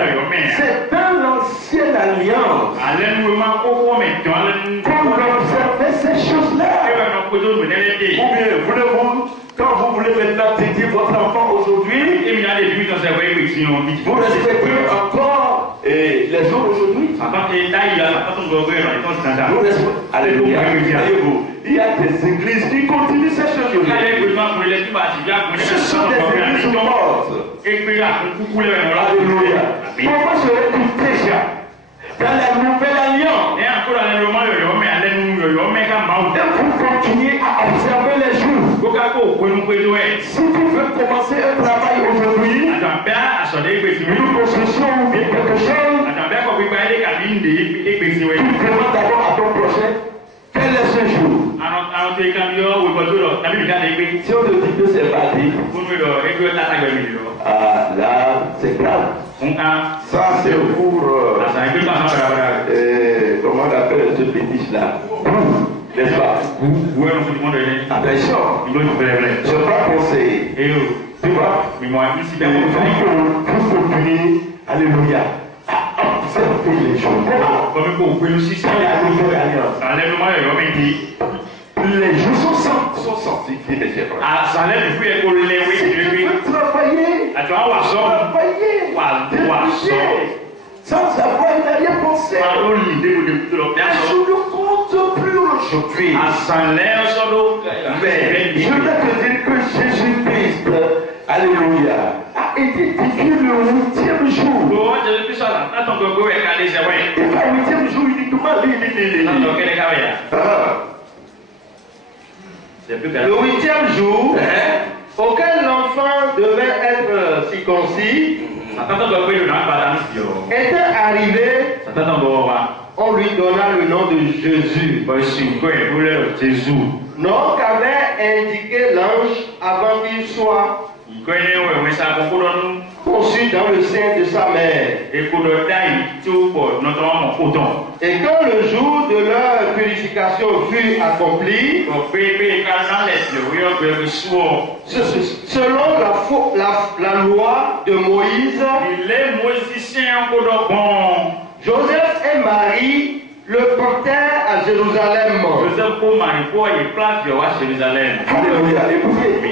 C'est dans l'ancienne alliance qu'on observait ces choses-là. Ou bien, voulez-vous, quand vous voulez maintenant dédier votre enfant aujourd'hui, vous respectez encore les jours aujourd'hui. Alléluia. Il y a des églises qui continuent ces choses. Ce sont des églises mortes. Alléluia. Pourquoi serait-il déjà dans la nouvelle alliance? Et vous continuez à observer les jours. Si tu veux commencer un travail aujourd'hui, une construction ou bien quelque chose, tu demandes d'abord à ton prochain quel est ce jour. Si on te dit que c'est mardi, là c'est grave. Ça c'est pour comment on appelle ce fétiche là, n'est-ce pas? Attention, je ne vais pas conseiller. Tu vois, il faut continuer, alléluia, à observer les choses. Les jours sont sanctifiés, mes chers frères. Si tu veux travailler, sans avoir une arrière-pensée, je ne compte plus aujourd'hui. Mais je vais te dire que Jésus-Christ, alléluia, a été dédié le 8e jour. Et pas le 8e jour uniquement, le 8e jour, auquel l'enfant devait être circoncis, était arrivé, on lui donna le nom de Jésus. Nom qu'avait indiqué l'ange avant qu'il soit conçu dans le sein de sa mère. Et quand le jour de leur purification fut accompli, selon la loi de Moïse, Joseph et Marie le portèrent à Jérusalem. Alléluia.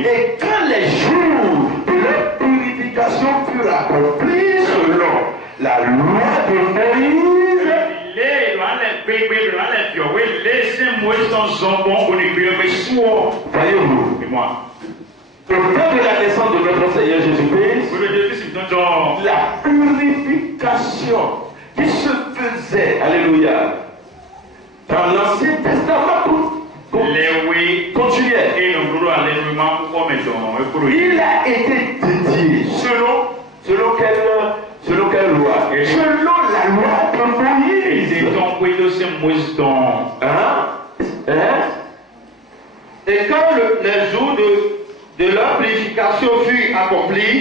Et quand les jours de leur purification furent accomplis selon la loi de Moïse, voyez-vous, au temps de la naissance de notre Seigneur Jésus-Christ, la purification qui se faisait, alléluia, dans l'Ancien Testament continuait. Il a été dédié selon quelle loi? Selon la loi de Moïse. Et quand les jours de leur purification furent accomplis,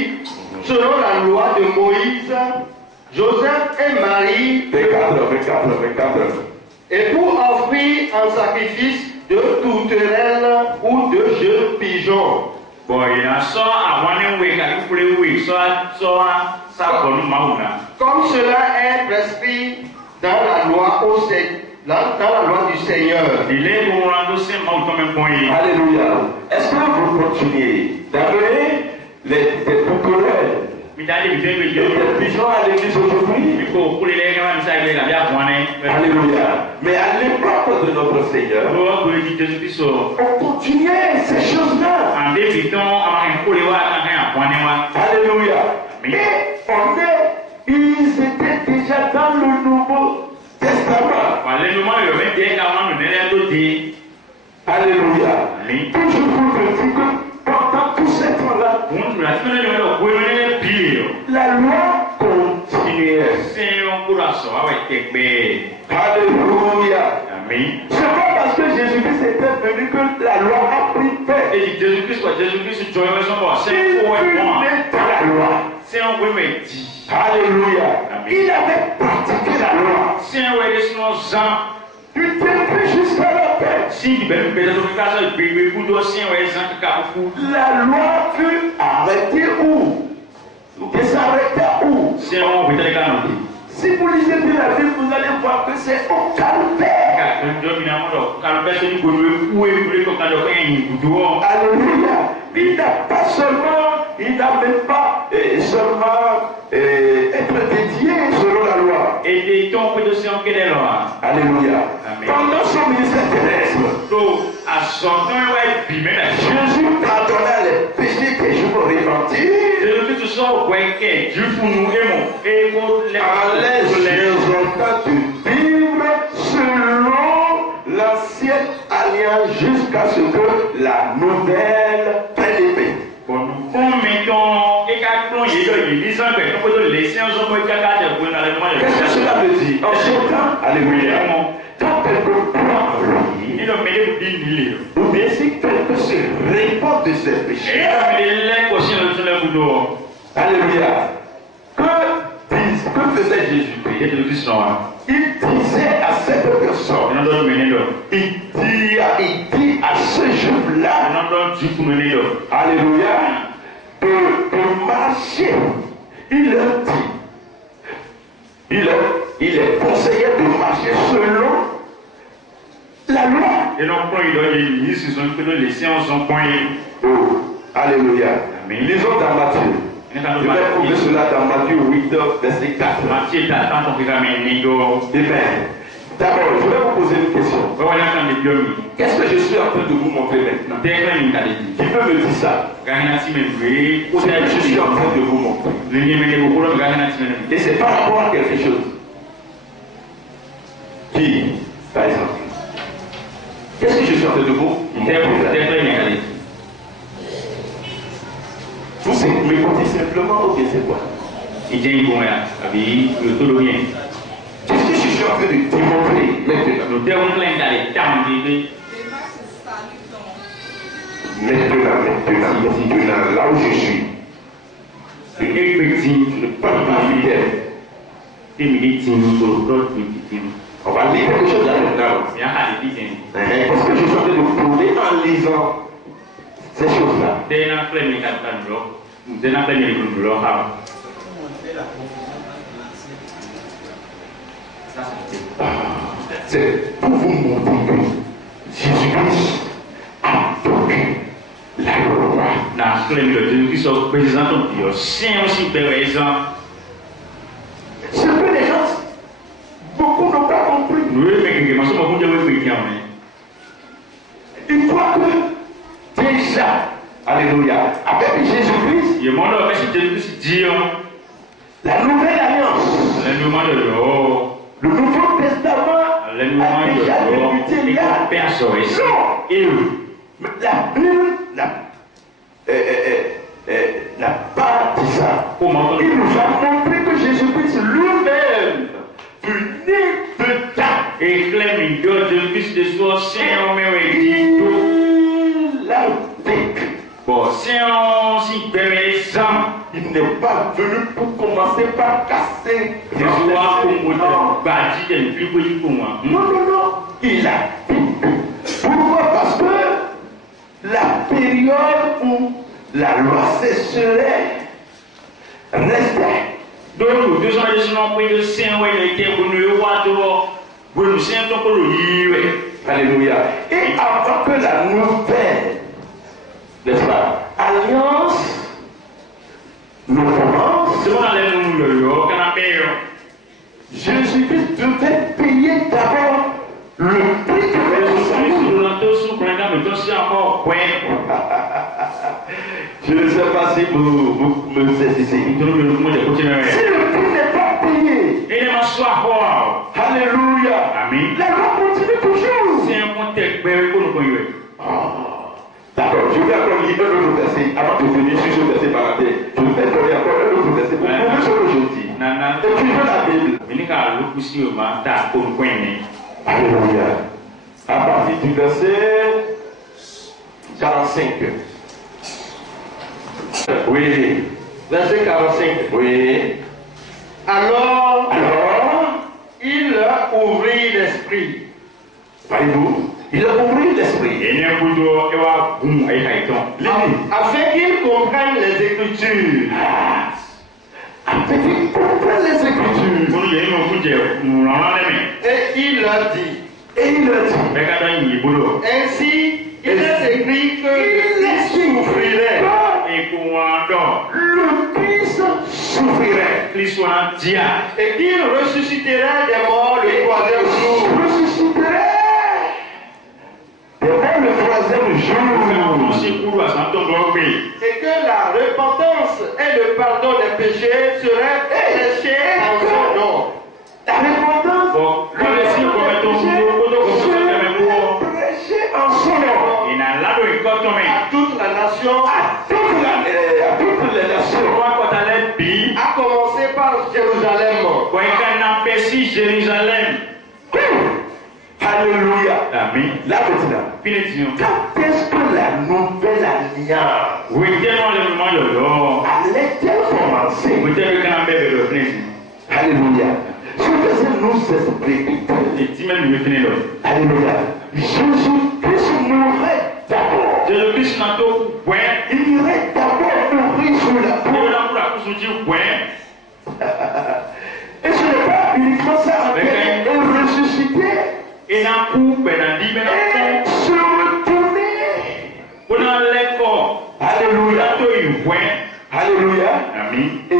selon la loi de Moïse, Joseph et Marie, 24. Et pour offrir un sacrifice de tourterelle ou de jeunes pigeons. Comme cela est prescrit dans la loi du Seigneur. Alléluia. Est-ce que vous continuez d'amener des tourterelles et des pigeons à l'église aujourd'hui? Alléluia. Mais à l'époque de notre Seigneur, on continuait ces choses-là. Alléluia. Et ils étaient déjà dans le Nouveau Testament. Alléluia. Toujours pour te dire que pendant tout ce temps-là, la loi continuait. Alléluia. C'est pas parce que Jésus-Christ était venu que la loi a pris fin. Et Jésus-Christ, Jésus-Christ, la loi. C'est un oui, mais dit. Alléluia. Il avait pratiqué la loi. C'est un oui, sinon, Jean. Du début jusqu'à la fin. Si, la loi fut arrêtée où? Et s'arrêta où? C'est un oui, si vous lisez bien la Bible, vous allez voir que c'est au calvaire. Alléluia. Il n'a pas seulement, il n'a même pas seulement être dédié selon la loi. Alléluia. Pendant son ministère terrestre, Jésus pardonna les péchés des jours repentis. En les exhortant de vivre selon l'ancienne alliance jusqu'à ce que la nouvelle prenne effet. Qu'est-ce que cela veut dire? En ce temps, alléluia, quand quelqu'un croit en lui, ou bien si quelqu'un se répand de ses péchés, alléluia, que faisait Jésus-Christ? Il disait à cette personne, il dit à ce juif-là, alléluia, de marcher. Il leur dit, il est conseillé de marcher selon la loi. Oh, alléluia. Lisons dans Matthieu. Je vais trouver cela dans Matthieu 8, verset 4. Amen. D'abord, je vais vous poser une question. Qu'est-ce que je suis en train de vous montrer maintenant? Qui peut me dire ça? Ce que je suis en train de vous montrer. Et c'est par rapport à quelque chose. Qui, par exemple? Qu'est-ce que je suis en train de vous montrer? Vous m'écoutez simplement ou bien c'est quoi? Qu'est-ce que je suis en train de démontrer maintenant? Maintenant, là où je suis, je ne parle pas fidèle. On va lire quelque chose là maintenant. Qu'est-ce que je suis en train de prouver en lisant ces choses-là? C'est pour vous montrer que Jésus-Christ a donné la loi. Ce que les gens, beaucoup n'ont pas compris. Ils croient que déjà, alléluia, avec Jésus-Christ, la nouvelle alliance, le Nouveau Testament a déjà débuté là. La Bible n'a pas dit ça. Il nous a montré que Jésus-Christ lui-même fut né de temps. Il a vécu. Il n'est pas venu pour commencer par casser. Non. Il a vécu. Pourquoi? Parce que la période où la loi cesserait restait. Alléluia. Et avant que la nouvelle, n'est-ce pas, alliance nous commence, Jésus-Christ devait payer d'abord le prix de Je ne sais pas si vous me saisissez. Si le prix n'est pas payé, alléluia, la loi continue toujours. D'accord, je vais encore lire un autre verset avant de venir sur ce verset parenthèse. Je vais donner encore un autre verset pour prouver ce que je dis. Écrivez la Bible. Alléluia. À partir du verset 45. 45. Oui. Verset 45. Oui. Alors, il leur ouvrit l'esprit. Voyez-vous, il a ouvert l'esprit. Afin qu'ils comprennent les Écritures. Afin qu'ils comprennent les Écritures. Et il leur dit. Ainsi, il est écrit que le Christ souffrirait. Le Christ souffrirait. Et qu'il ressusciterait des morts le troisième jour. Le troisième jour. Et que la repentance et le pardon des péchés seraient prêchés en son nom. La repentance, prêchée en son nom. À toute la nation. À toutes les nations. À commencer par Jérusalem. Alléluia. Amen. Là maintenant, quand est-ce que la nouvelle alliance allait-elle commencer? Alléluia. Ce verset nous explique. Alléluia. Jésus-Christ mourrait d'abord. Il irait d'abord mourir sur la croix. Et ce n'est pas uniquement ça, il ressuscité. Et se retourner. Alléluia. Alléluia. Amen. Et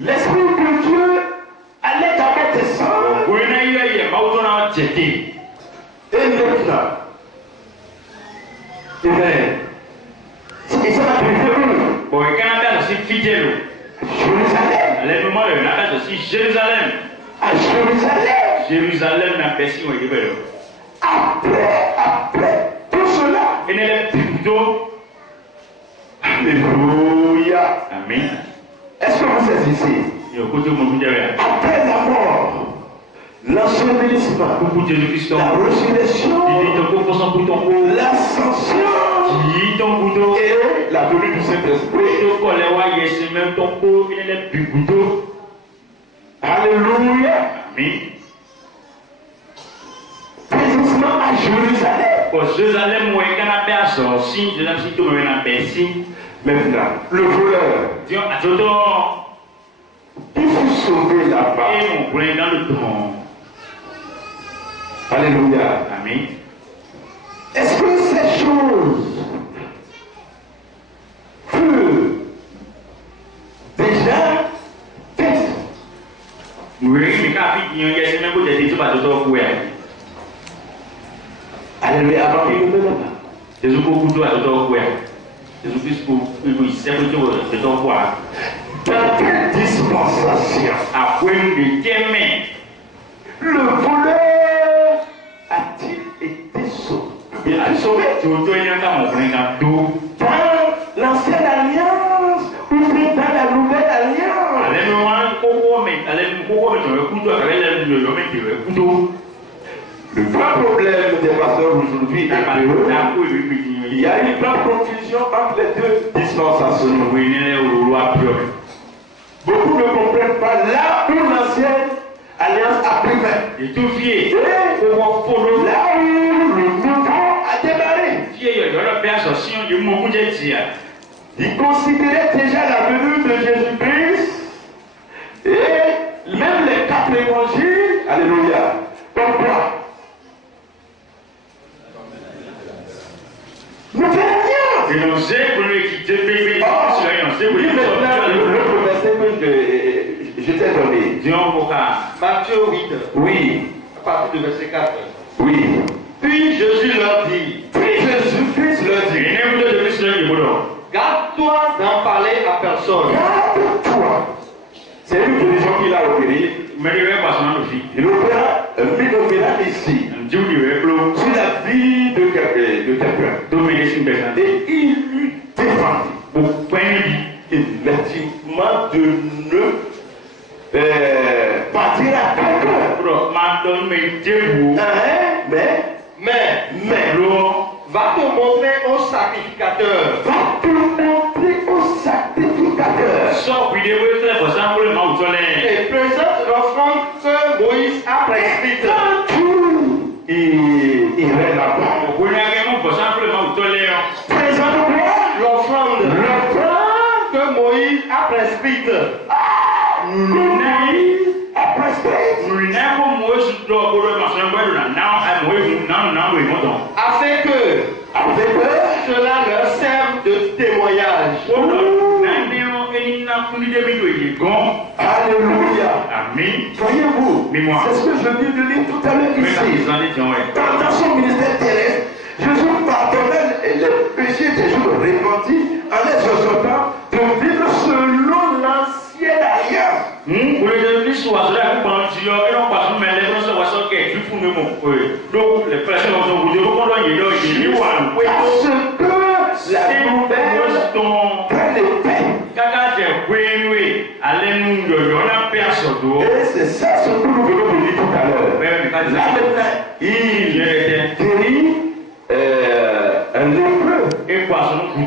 l'Esprit de Dieu allait d'abord descendre. Et maintenant, amen. Et ça va priver Jérusalem. À Jérusalem n'a personne. Après tout cela. Et n'est plutôt. Alléluia. Amen. Est-ce que vous êtes ici? Après la mort, l'ensevelissement, la résurrection, l'ascension et la venue du Saint-Esprit. Alléluia. Amen. Précisément à Jérusalem. Maintenant, le voleur, il fut sauvé là-bas. Alléluia. Amen. Est-ce que ces choses furent déjà faites? Alléluia. Avant qu'il ne meure pas. Dans quelle dispensation le voleur a-t-il été sauvé? Dans l'ancienne alliance ou bien dans la nouvelle alliance? Le vrai problème des pasteurs aujourd'hui est que il y a une grande confusion entre les deux dispensations. Beaucoup ne comprennent pas là où l'ancienne alliance a pris fin. Et là où le nouveau a démarré. Ils considéraient déjà la venue de Jésus-Christ et même les 4 évangiles, alléluia, comme quoi nous faisons rien. Le verset que je t'ai donné. Matthieu 8. Oui. À partir du verset 4. Oui. Puis Jésus leur dit. Jésus-Christ leur dit. Garde-toi d'en parler à personne. Garde-toi. C'est une religion qu'il a opérée. Il opéra un miracle ici. Sur la vie de quelqu'un. Et il lui défendit. Effectivement de ne partir à quelqu'un. Mais va te montrer au sacrifice presbyte. Afin que cela leur serve de témoignage. Alléluia. Amen. Voyez-vous, Mais moi, c'est ce que je viens de lire tout à l'heure ici. Dans son ministère terrestre, Jésus pardonnait les péchés des jours repentis en les exhortant de vivre selon l'ancienne alliance. Parce que la nouvelle pleine de paix. Et c'est ça ce que nous venons de dire tout à l'heure. Là maintenant, il guérit un lépreux. Et maintenant, il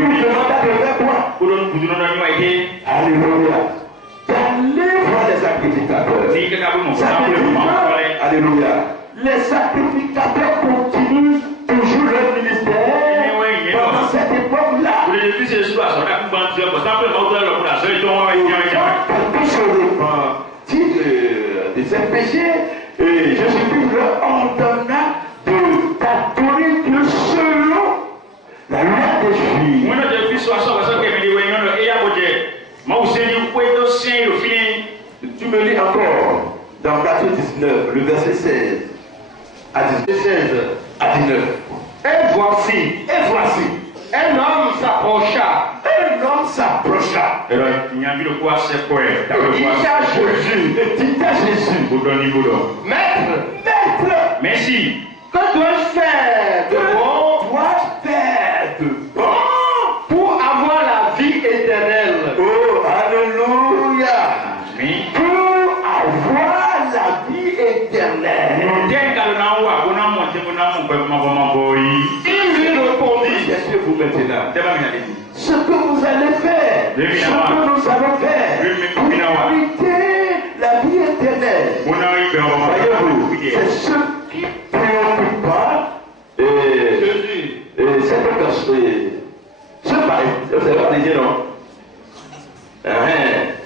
nous demande de faire quoi? Alléluia. D'aller voir les sacrificateurs. Alléluia. Les sacrificateurs continuent toujours leur ministère pendant cette époque-là. Quelque chose de ces péchés, Jésus-Christ leur ordonna d'adorer Dieu selon la loi des Juifs. Tu me lis encore dans Matthieu 19, le verset 16 à 19. Et voici, un homme s'approcha. Il dit à Jésus, Maître, merci. Que dois-je faire de bon pour avoir la vie éternelle? Oh, alléluia. Amen. Pour avoir la vie éternelle. Il lui répondit, Cherchez-vous maintenant ce que vous allez faire, ce que nous allons faire pour hériter la vie éternelle. Voyez-vous, c'est ce qui préoccupa cette personne. C'est non?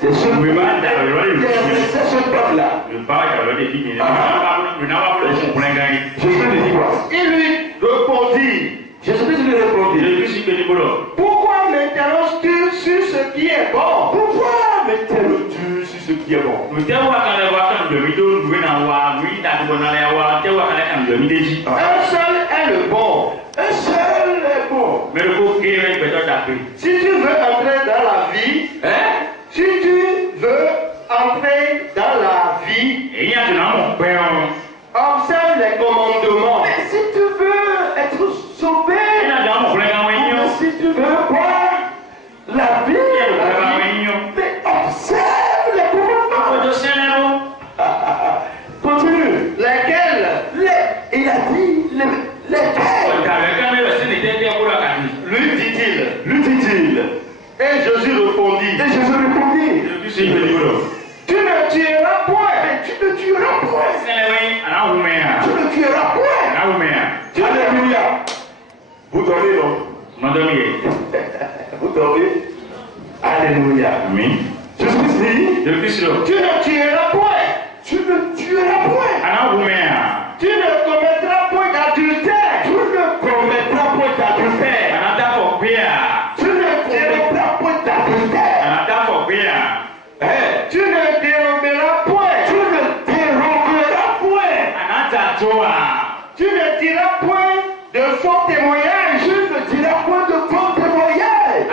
C'est ce peuple-là. il lui répondit, pourquoi m'interroges-tu sur ce qui est bon? Pourquoi m'interroges-tu sur ce qui est bon? Un seul est le bon. Un seul est bon. Si tu veux entrer dans la vie, observe les commandements. Mais si tu veux être sauvé, si tu veux voir la vie, mais observe les commandements. Continue. Lesquels? Il a dit lesquels? Lui dit-il. Et Jésus répondit. Tu ne tueras point. Tu ne tueras point. Alléluia. Vous dormez, non? Vous dormez? Alléluia. Amen. Jésus dit, Tu ne tueras point. tu ne tueras point. Tu ne commettras point d'adultère. Tu ne commettras point d'adultère. Tu ne commettras point d'adultère. Tu ne déroberas point. Tu ne déroberas point. Tu ne diras point de faux témoignages. Tu ne diras point de faux témoignages.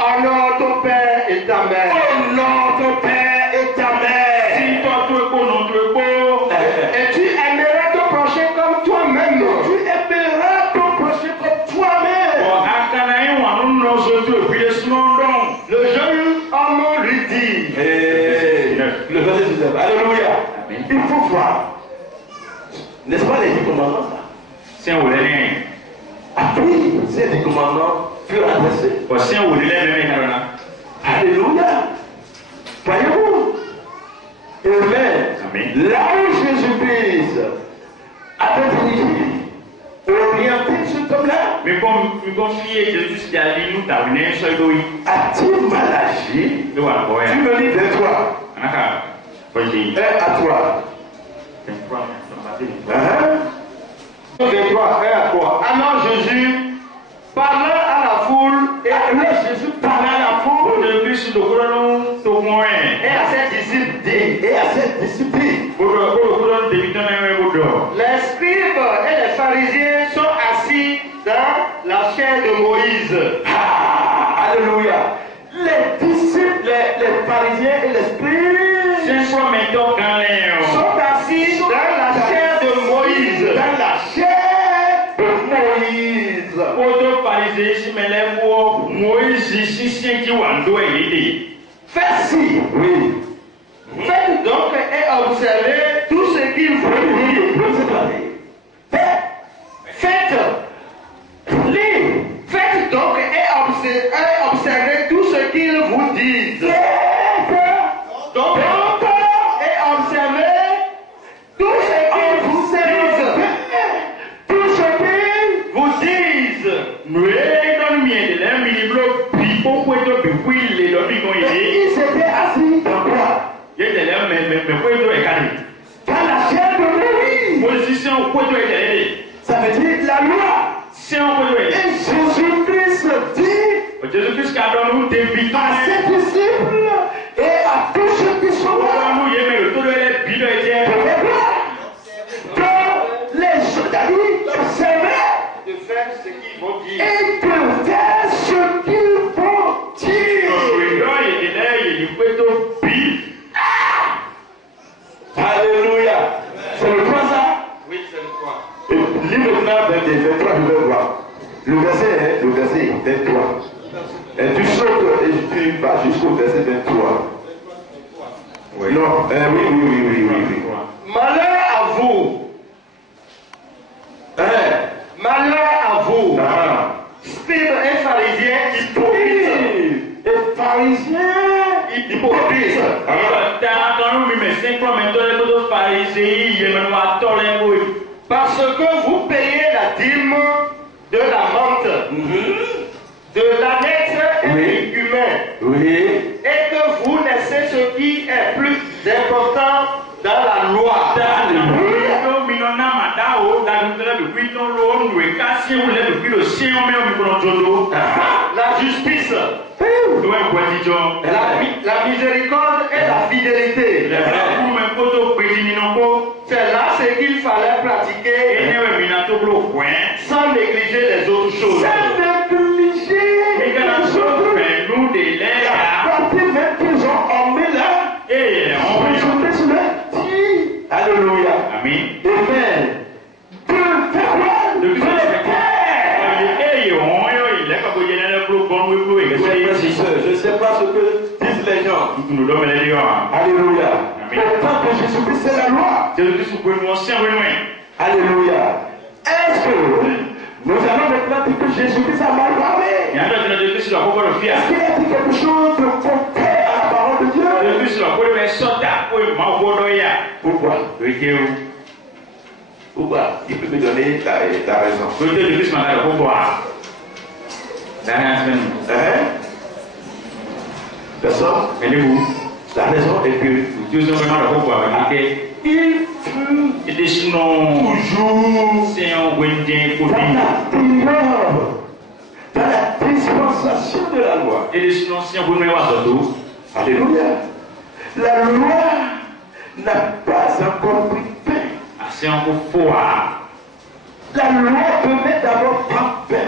Honore ton père et ta mère. Honore ton père et ta mère. Et tu aimeras ton prochain comme toi-même. Tu aimeras ton prochain comme toi-même. Le jeune homme lui dit. Le verset 19. Alléluia. Il faut voir. N'est-ce pas les 10 commandements ça? Après, ces 10 commandements furent adressés. Alléluia. Voyez-vous? Amen. Là où Jésus-Christ avait dirigé au orienté cet homme-là? Mais comme confier Jésus qui a dit nous t'amener sur le dos. A-t-il mal agi? Tu me dis de toi. À toi. De toi, à toi. Alors Jésus parla à la foule et Jésus parla à la foule et à ses disciples dit, les scribes et les pharisiens sont assis dans la chair de Moïse. Alléluia. Les disciples, les pharisiens et les scribes sont assis dans la chair de Moïse. Dans la chair de Moïse. Faites-ci, oui. Faites donc et observez tout ce qu'il vous dit. Faites. Faites donc et observez tout ce qu'il vous dit. Donc, et observez tout ce qu'il vous disent. Tout ce qu'ils vous disent. Il s'était assis dans quoi? Dans la chair de Moïse. Ça veut dire la loi. Et Jésus-Christ dit à ses disciples et à tous ceux qui sont là que les judaïs observaient de faire ce qu'ils vont dire. Et de faire ce qu'ils vont dire. Alléluia. C'est le quoi ça? Oui, c'est le quoi. Lis maintenant 23, je vais voir. Le verset 23. Et tu sautes et tu vas jusqu'au verset 23. Oui. Non, oui. Malheur à vous. Malheur à vous. Scribes et pharisiens hypocrites. Et pharisiens hypocrites. Parce que vous payez la dîme de la menthe, de l'annexe et du cumin, et que vous laissez ce qui est plus important dans la loi. La justice, la miséricorde et la fidélité. C'est là ce qu'il fallait pratiquer sans négliger les autres choses. Sans négliger les autres choses. La partie même qu'ils ont emmenée là, alléluia. Amen. De faire quoi? De faire. Je ne sais pas ce que disent les gens. Alléluia. Pourtant que Jésus-Christ c'est la loi. Alléluia. Est-ce que nous allons maintenant dire que Jésus-Christ a mal parlé? Est-ce qu'il a dit quelque chose de contraire à la parole de Dieu? Pourquoi? Pourquoi? Il peut me donner ta raison. Personne? La raison est que il fut toujours dans la dispensation de la loi. Alléluia. La loi n'a pas encore pris fin. La loi peut mettre d'abord pas fin.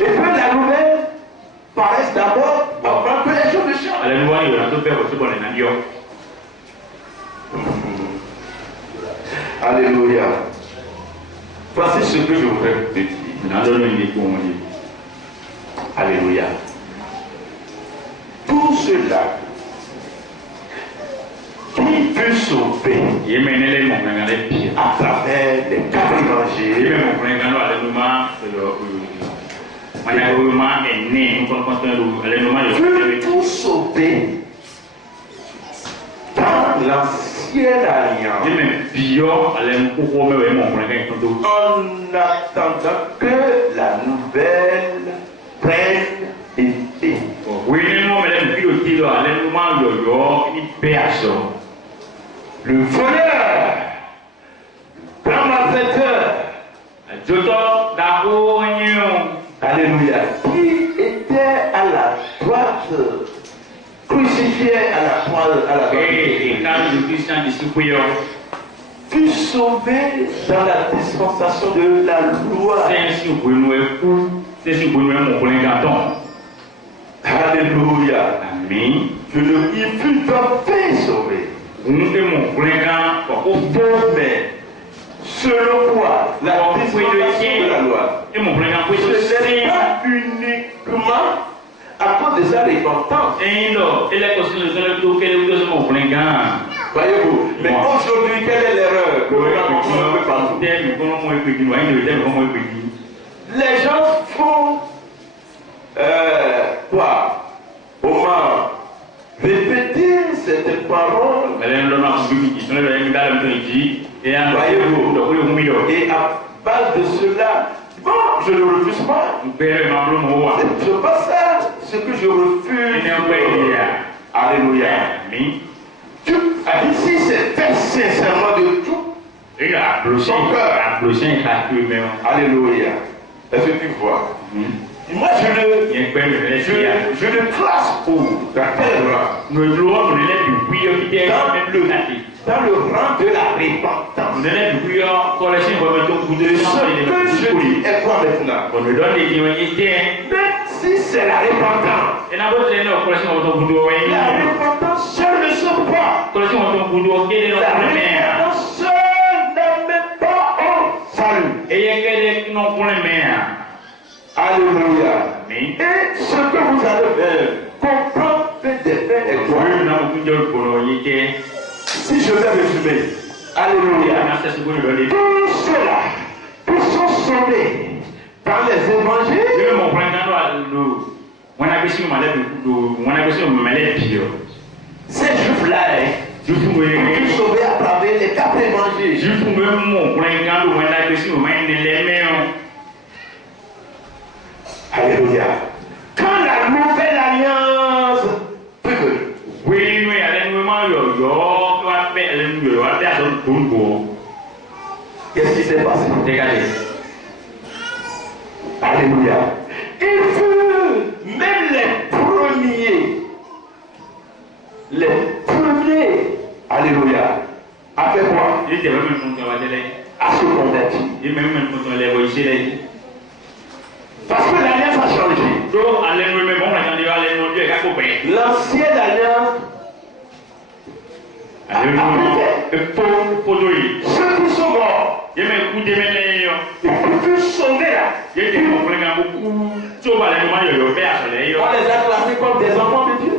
Et que la nouvelle paraisse d'abord avant que les choses ne changent. Alléluia. Voici ce que je voudrais te dire. Alléluia. Tout cela qui peut sauver à travers les 4 évangiles. Veut tout sauver dans l'ancienne alliance. En attendant que la nouvelle prenne effet. Le voleur, grand malfaiteur, alléluia, qui était à la droite, crucifié à la croix, à la droite, fut sauvé dans la dispensation de la loi. Alléluia. Amen. Il fut enfin sauvé. Mais selon quoi la dispensation de la loi, ce n'est pas uniquement à cause de sa repentance. Voyez-vous, mais aujourd'hui, quelle est l'erreur que nous rencontrons un peu partout? Les gens font quoi? Comment répéter cette parole? Voyez-vous, et à base de cela, bon, je ne refuse pas. C'est pas ça ce que je refuse. Alléluia. Tu as dit si c'est fait sincèrement de tout son cœur. Alléluia. Est-ce que tu vois? Moi, je le classe pour dans quel rang? Dans le rang de la repentance. Ce que je dis est quoi maintenant? Même si c'est la repentance, la repentance seule ne sauve pas. La repentance seule n'amène pas au salut. Alléluia. Et ce que vous allez faire, comprendre fait des faits et quoi? Si je vais résumer, alléluia. Tous ceux-là qui sont sauvés dans les évangiles, ces juifs-là, qui sont sauvés à travers les 4 évangiles. Alléluia. Quand la nouvelle alliance peut venir, qu'est-ce qui s'est passé? Alléluia. Il fut même les premiers, alléluia, à faire quoi? À se convertir. Parce que l'alliance a changé. L'ancienne alliance a ceux qui sont morts, ils furent sauvés là. On les a classés comme des enfants de Dieu.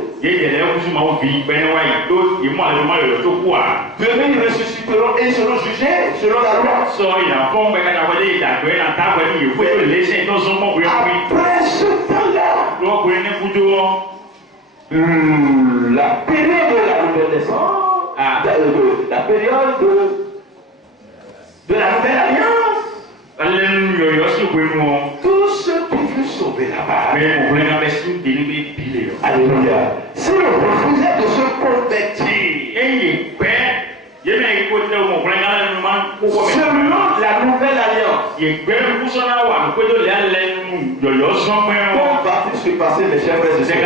Demain ils ressusciteront et ils seront jugés selon la loi. Après ce temps-là, la période de la nouvelle naissance, la période de la nouvelle alliance, tous ceux qui furent sauvés là-bas, alléluia, s'ils refusaient de se convertir selon la nouvelle alliance, comment va-t-il se passer, mes chers frères et sœurs?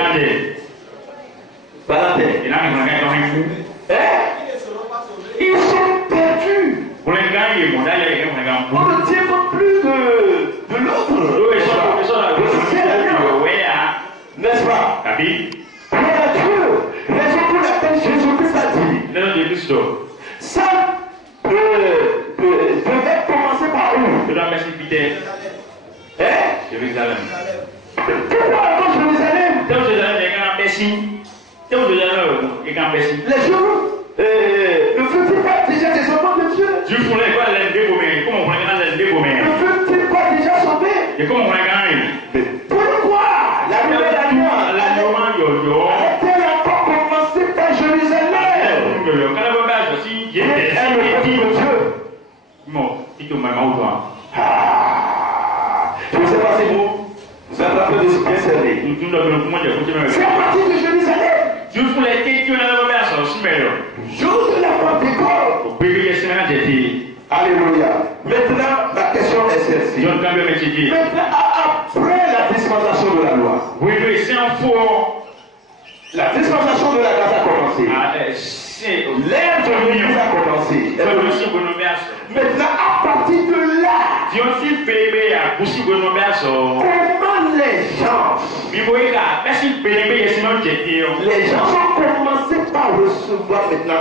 Ils sont perdus. On ne tient pas plus de l'autre. N'est-ce pas? Voilà Dieu. Raison pour laquelle Jésus-Christ a dit. Ça devait commencer par où? Jérusalem. Pourquoi avant Jérusalem? Les jours ne font-ils pas déjà des enfants de Dieu? Ne font-ils pas déjà sauvés? Pourquoi la nouvelle alliance a-t-elle encore commencé par Jérusalem? Dieu est le peuple de Dieu. Je ne sais pas si vous êtes en train de se bien servir. C'est à partir de Jérusalem. Jour de la Pentecôte. Alléluia. Maintenant, la question est celle-ci. Maintenant, après la dispensation de la loi, la dispensation de la grâce a commencé. L'ère de l'Église a commencé. Maintenant, à partir de là, comment les gens ont commencé par recevoir maintenant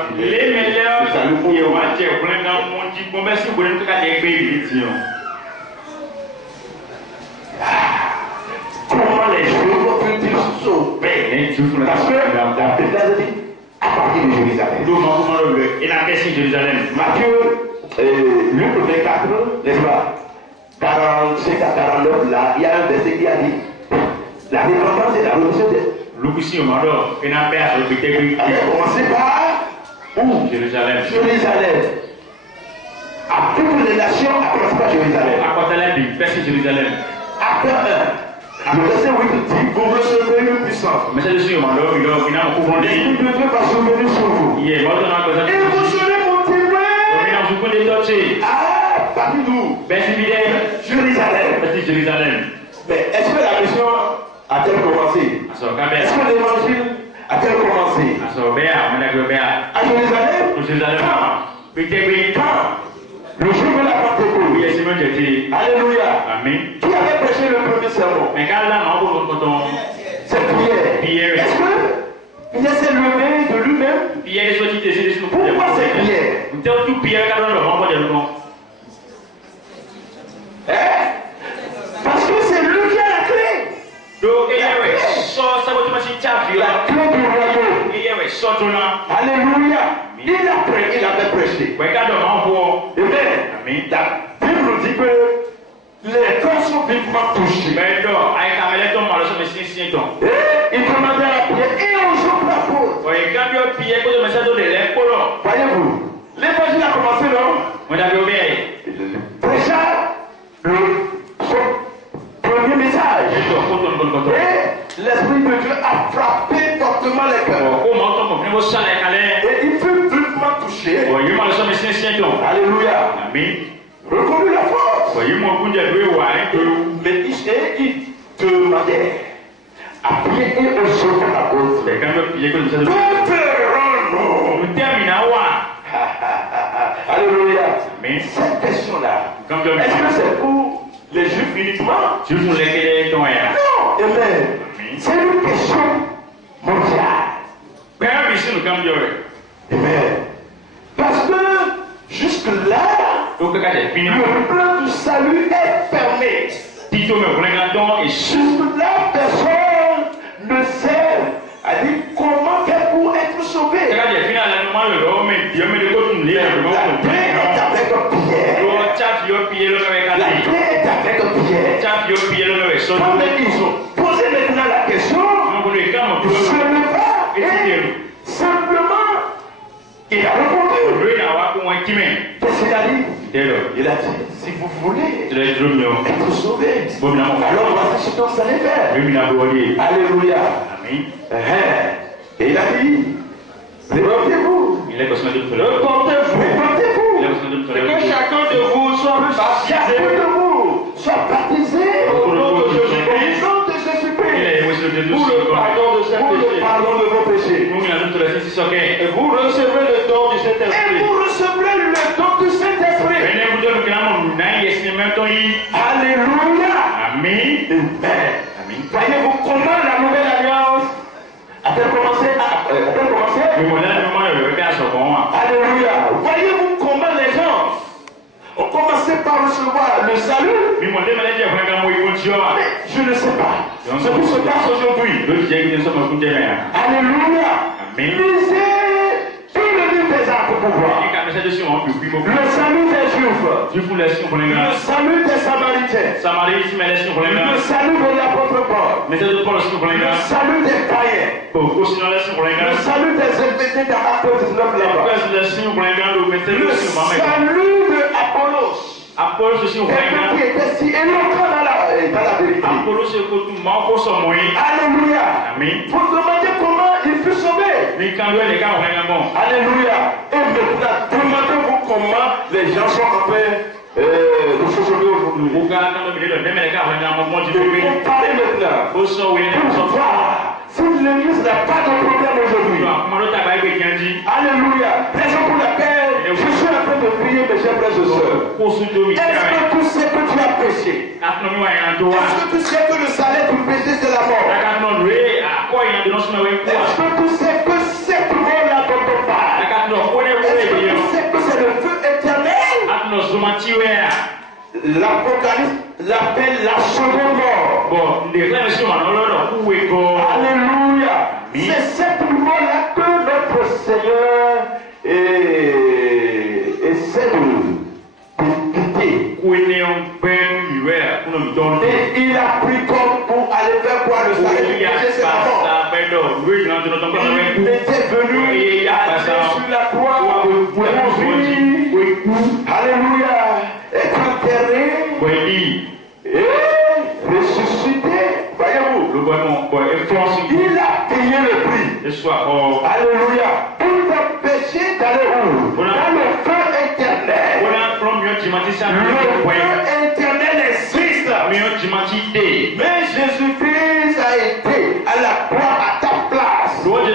comment les jours ont-ils sauvé? Parce que la Bible a dit à partir de Jérusalem. Matthieu, Luc 24, n'est-ce pas? 45 à 49, là, il y a un verset qui a dit la repentance et la rémission des. Elle a commencé par où? Jérusalem. À toutes les nations, a commencé par Jérusalem. Acte 1. Le verset 8 dit vous recevrez une puissance. L'Esprit de Dieu va survenir sur vous. Et vous serez mon témoin. Parmi nous. Jérusalem. Mais est-ce que la mission a-t-elle commencé? Est-ce que l'évangile a-t-elle commencé? À Jérusalem. Quand? Le jour de la Pentecôte. Alléluia. Amen. Qui avait prêché le premier sermon? C'est Pierre. Est-ce que Pierre s'est levé de lui-même? Pourquoi c'est Pierre? Parce que c'est lui qui a la clé. La clé du royaume. Alléluia. Il avait prêché. Amen. La Bible dit que les corps sont vivement touchés. Et il demandait à Pierre et aux autres apôtres. Voyez-vous, l'évangile a commencé, non? Déjà, son premier message. Et l'Esprit de Dieu a frappé fortement les cœurs. Et il fut vivement touché. Alléluia. Reconnut la force. Mais il demandait à Pierre et aux autres apôtres de Alléluia. Cette question-là, est-ce que c'est pour les Juifs uniquement? Non. Amen. C'est une question mondiale. Amen. Parce que jusque-là, le plan du salut est fermé. Jusque-là, personne ne sait comment faire pour être sauvé. La clé est avec Pierre. La clé est avec Pierre. Quand ils ont posé maintenant la question, je ne veux pas. Simplement, il a répondu. Qu'est-ce qu'il a dit? Il a dit, si vous voulez être sauvé, alors voici ce que vous allez faire. Alléluia. Et il a dit, répondez-vous. Que chacun de vous soit baptisé au nom de Jésus-Christ pour le pardon de vos péchés. Et vous recevrez le don du Saint-Esprit. Alléluia. Amen. Voyez-vous comment la nouvelle alliance a-t-elle commencé? Alléluia. Voyez-vous comment les gens ont commencé par recevoir le salut? Mais je ne sais pas ce qui se passe aujourd'hui. Alléluia. Lisez tout le livre des Actes pour voir. Le salut des Juifs. Le salut des Samaritains. Le salut de l'apôtre Paul. Le salut des païens. Le salut des Helvétiques dans Acte 19 là-bas. Le salut de Apollos. Apollos aussi quelqu'un qui était si éloquent dans la vérité. Apollos c'est que tout manque son moyen. Alléluia. Amen. Vous demandez comment il fut sauvé. Alléluia. Et maintenant, demandez-vous comment les gens sont en train de se sauver aujourd'hui. Vous comparez maintenant. Pour voir si l'église n'a pas de problème aujourd'hui. Alléluia. Raison pour laquelle je suis en train de prier, mes chers frères et sœurs. Est-ce que tu sais que tu as péché? Est-ce que tu sais que le salaire du péché c'est la mort? Est-ce que tu sais que cette mort-là dont on parle? Est-ce que tu sais que c'est le feu éternel? L'Apocalypse l'appelle la seconde mort. Alléluia. C'est cette mort-là que notre Seigneur essaie de quitter. Et il a pris comme pour aller faire quoi? Le salut. C'est la mort. Il était venu aller sur la croix pour mourir. Alléluia. Être enterré et ressuscité. Voyez-vous, il a payé le prix. Alléluia. Pour t'empêcher d'aller où? Dans le feu éternel. Le feu éternel existe. Mais Jésus-Christ a été à la croix à ta place. Toi et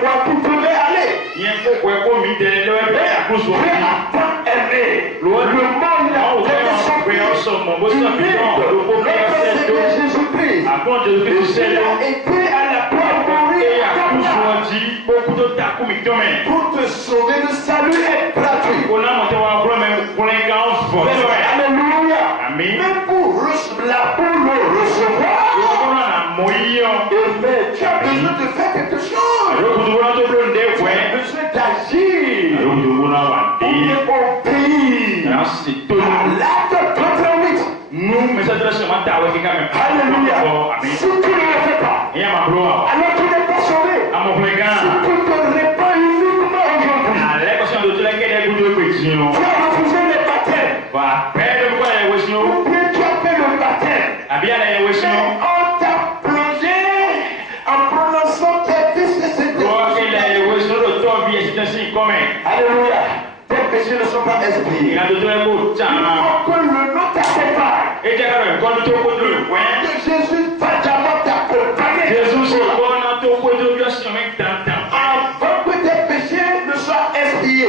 moi qui devais aller. Le monde Jésus-Christ a été à la croix pour te sauver. Le salut est gratuit. Alléluia. Mais pour le recevoir, tu as besoin de faire quelque chose. Tu as besoin d'agir. Pour obéir à l'acte 88. Alléluia. Si tu ne le fais pas, alors tu n'es pas sauvé. Si tu te répands uniquement aujourd'hui, tu as refusé le baptême. Ou bien tu as fait le baptême. Mais on t'a plongé en prononçant tes fils et ses Alléluia. Tes péchés ne sont pas expiés. Il faut que le nom t'accompagne. Que Jésus va d'abord t'accompagner. Avant que tes péchés ne soient expiés. Et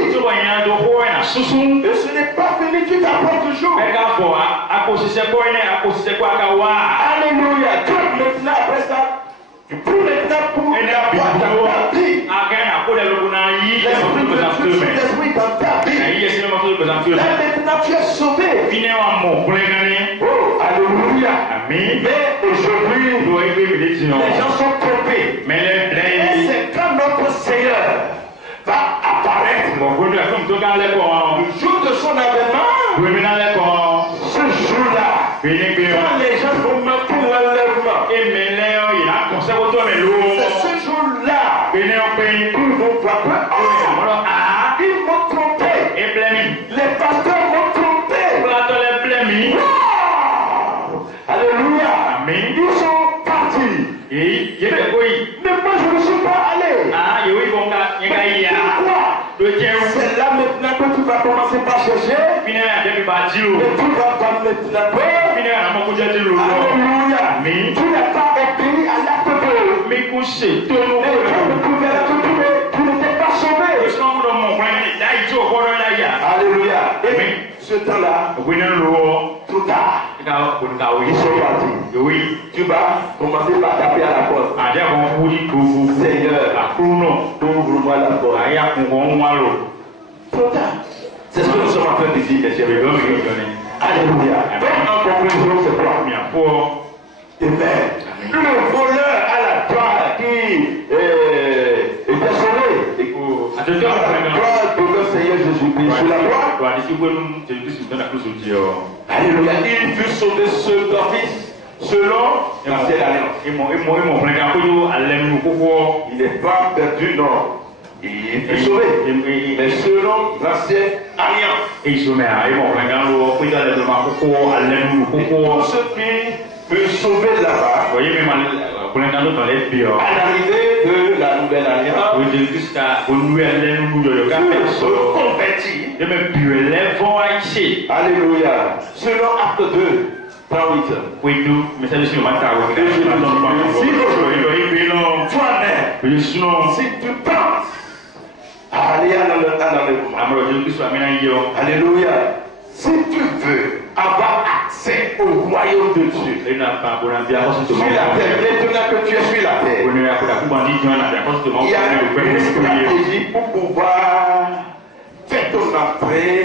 ce n'est pas fini, tu t'apprends toujours. Alléluia. Toi maintenant après ça, tu peux maintenant pour la boîte dans ta vie. L'esprit dans ta vie. Là maintenant tu es sauvé. Oh, alléluia. Mais aujourd'hui, les gens sont trompés. Et c'est quand notre Seigneur va apparaître le jour de son avènement. Ce jour-là, quand les gens vont mettre l'enlèvement, c'est ce jour-là qu'ils vont frapper. Ils m'ont trompé. Les pasteurs m'ont trompé. Wow. Alléluia. Ils sont partis. Mais moi je ne suis pas allé. Pourquoi? C'est là maintenant que tu vas commencer par chercher. Et tu vas pas maintenant. Alléluia. Tu n'as pas obéi à l'acte de. Et tu n'étais pas sauvé. Alléluia. Et ce temps-là, trop tard, ils sont partis. Tu vas commencer par taper à la porte. Seigneur, ouvre-moi la porte. Trop tard. C'est ce que nous sommes en train de dire, mes chers. Alléluia. En conclusion, c'est quoi? Amen. Le voleur à la droite qui était sauvé. À la droite de notre Seigneur Jésus-Christ sur la croix. Alléluia. Il fut sauvé d'office selon l'ancienne alliance. Il n'est pas perdu, non. il fut sauvé. Mais selon l'ancienne alliance. Et tout ce qui peut sauver là-bas, à l'arrivée de la nouvelle alliance, se convertit. Alléluia. Selon Acte 2, 38. Toi-même, si tu penses aller à l'enlèvement, alléluia, si tu veux avoir accès au royaume de Dieu, sur la terre, maintenant que tu es sur la terre, il y a une stratégie pour pouvoir faire ton entrée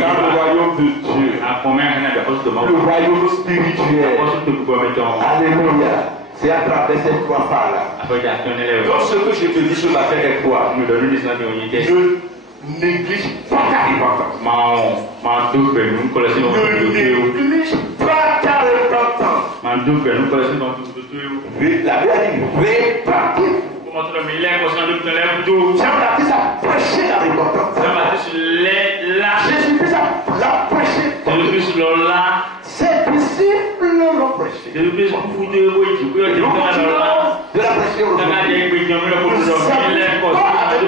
dans le royaume de Dieu, le royaume spirituel. Alléluia. C'est à travers ces trois pas-là. Donc ce que je te dis ce matin est quoi? Ne néglige pas ta repentance. Ne néglige pas ta repentance. La Bible dit repentez. Jean-Baptiste a prêché la repentance. Jésus-Christ a prêché. Ses disciples l'ont prêché. De la prêcher ne s'amuse pas avec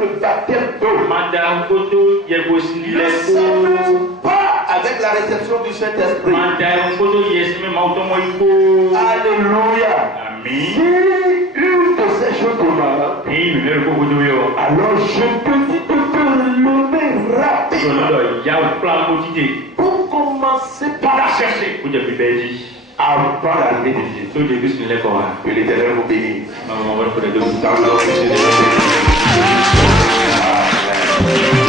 le baptême d'eau. Ne s'amuse pas avec la réception du Saint-Esprit. Alléluia. Si une de ces choses demande, alors je te dis de te lever rapidement pour commencer par la chercher avant l'arrivée de Jésus. Que l'Éternel vous bénisse. Amen.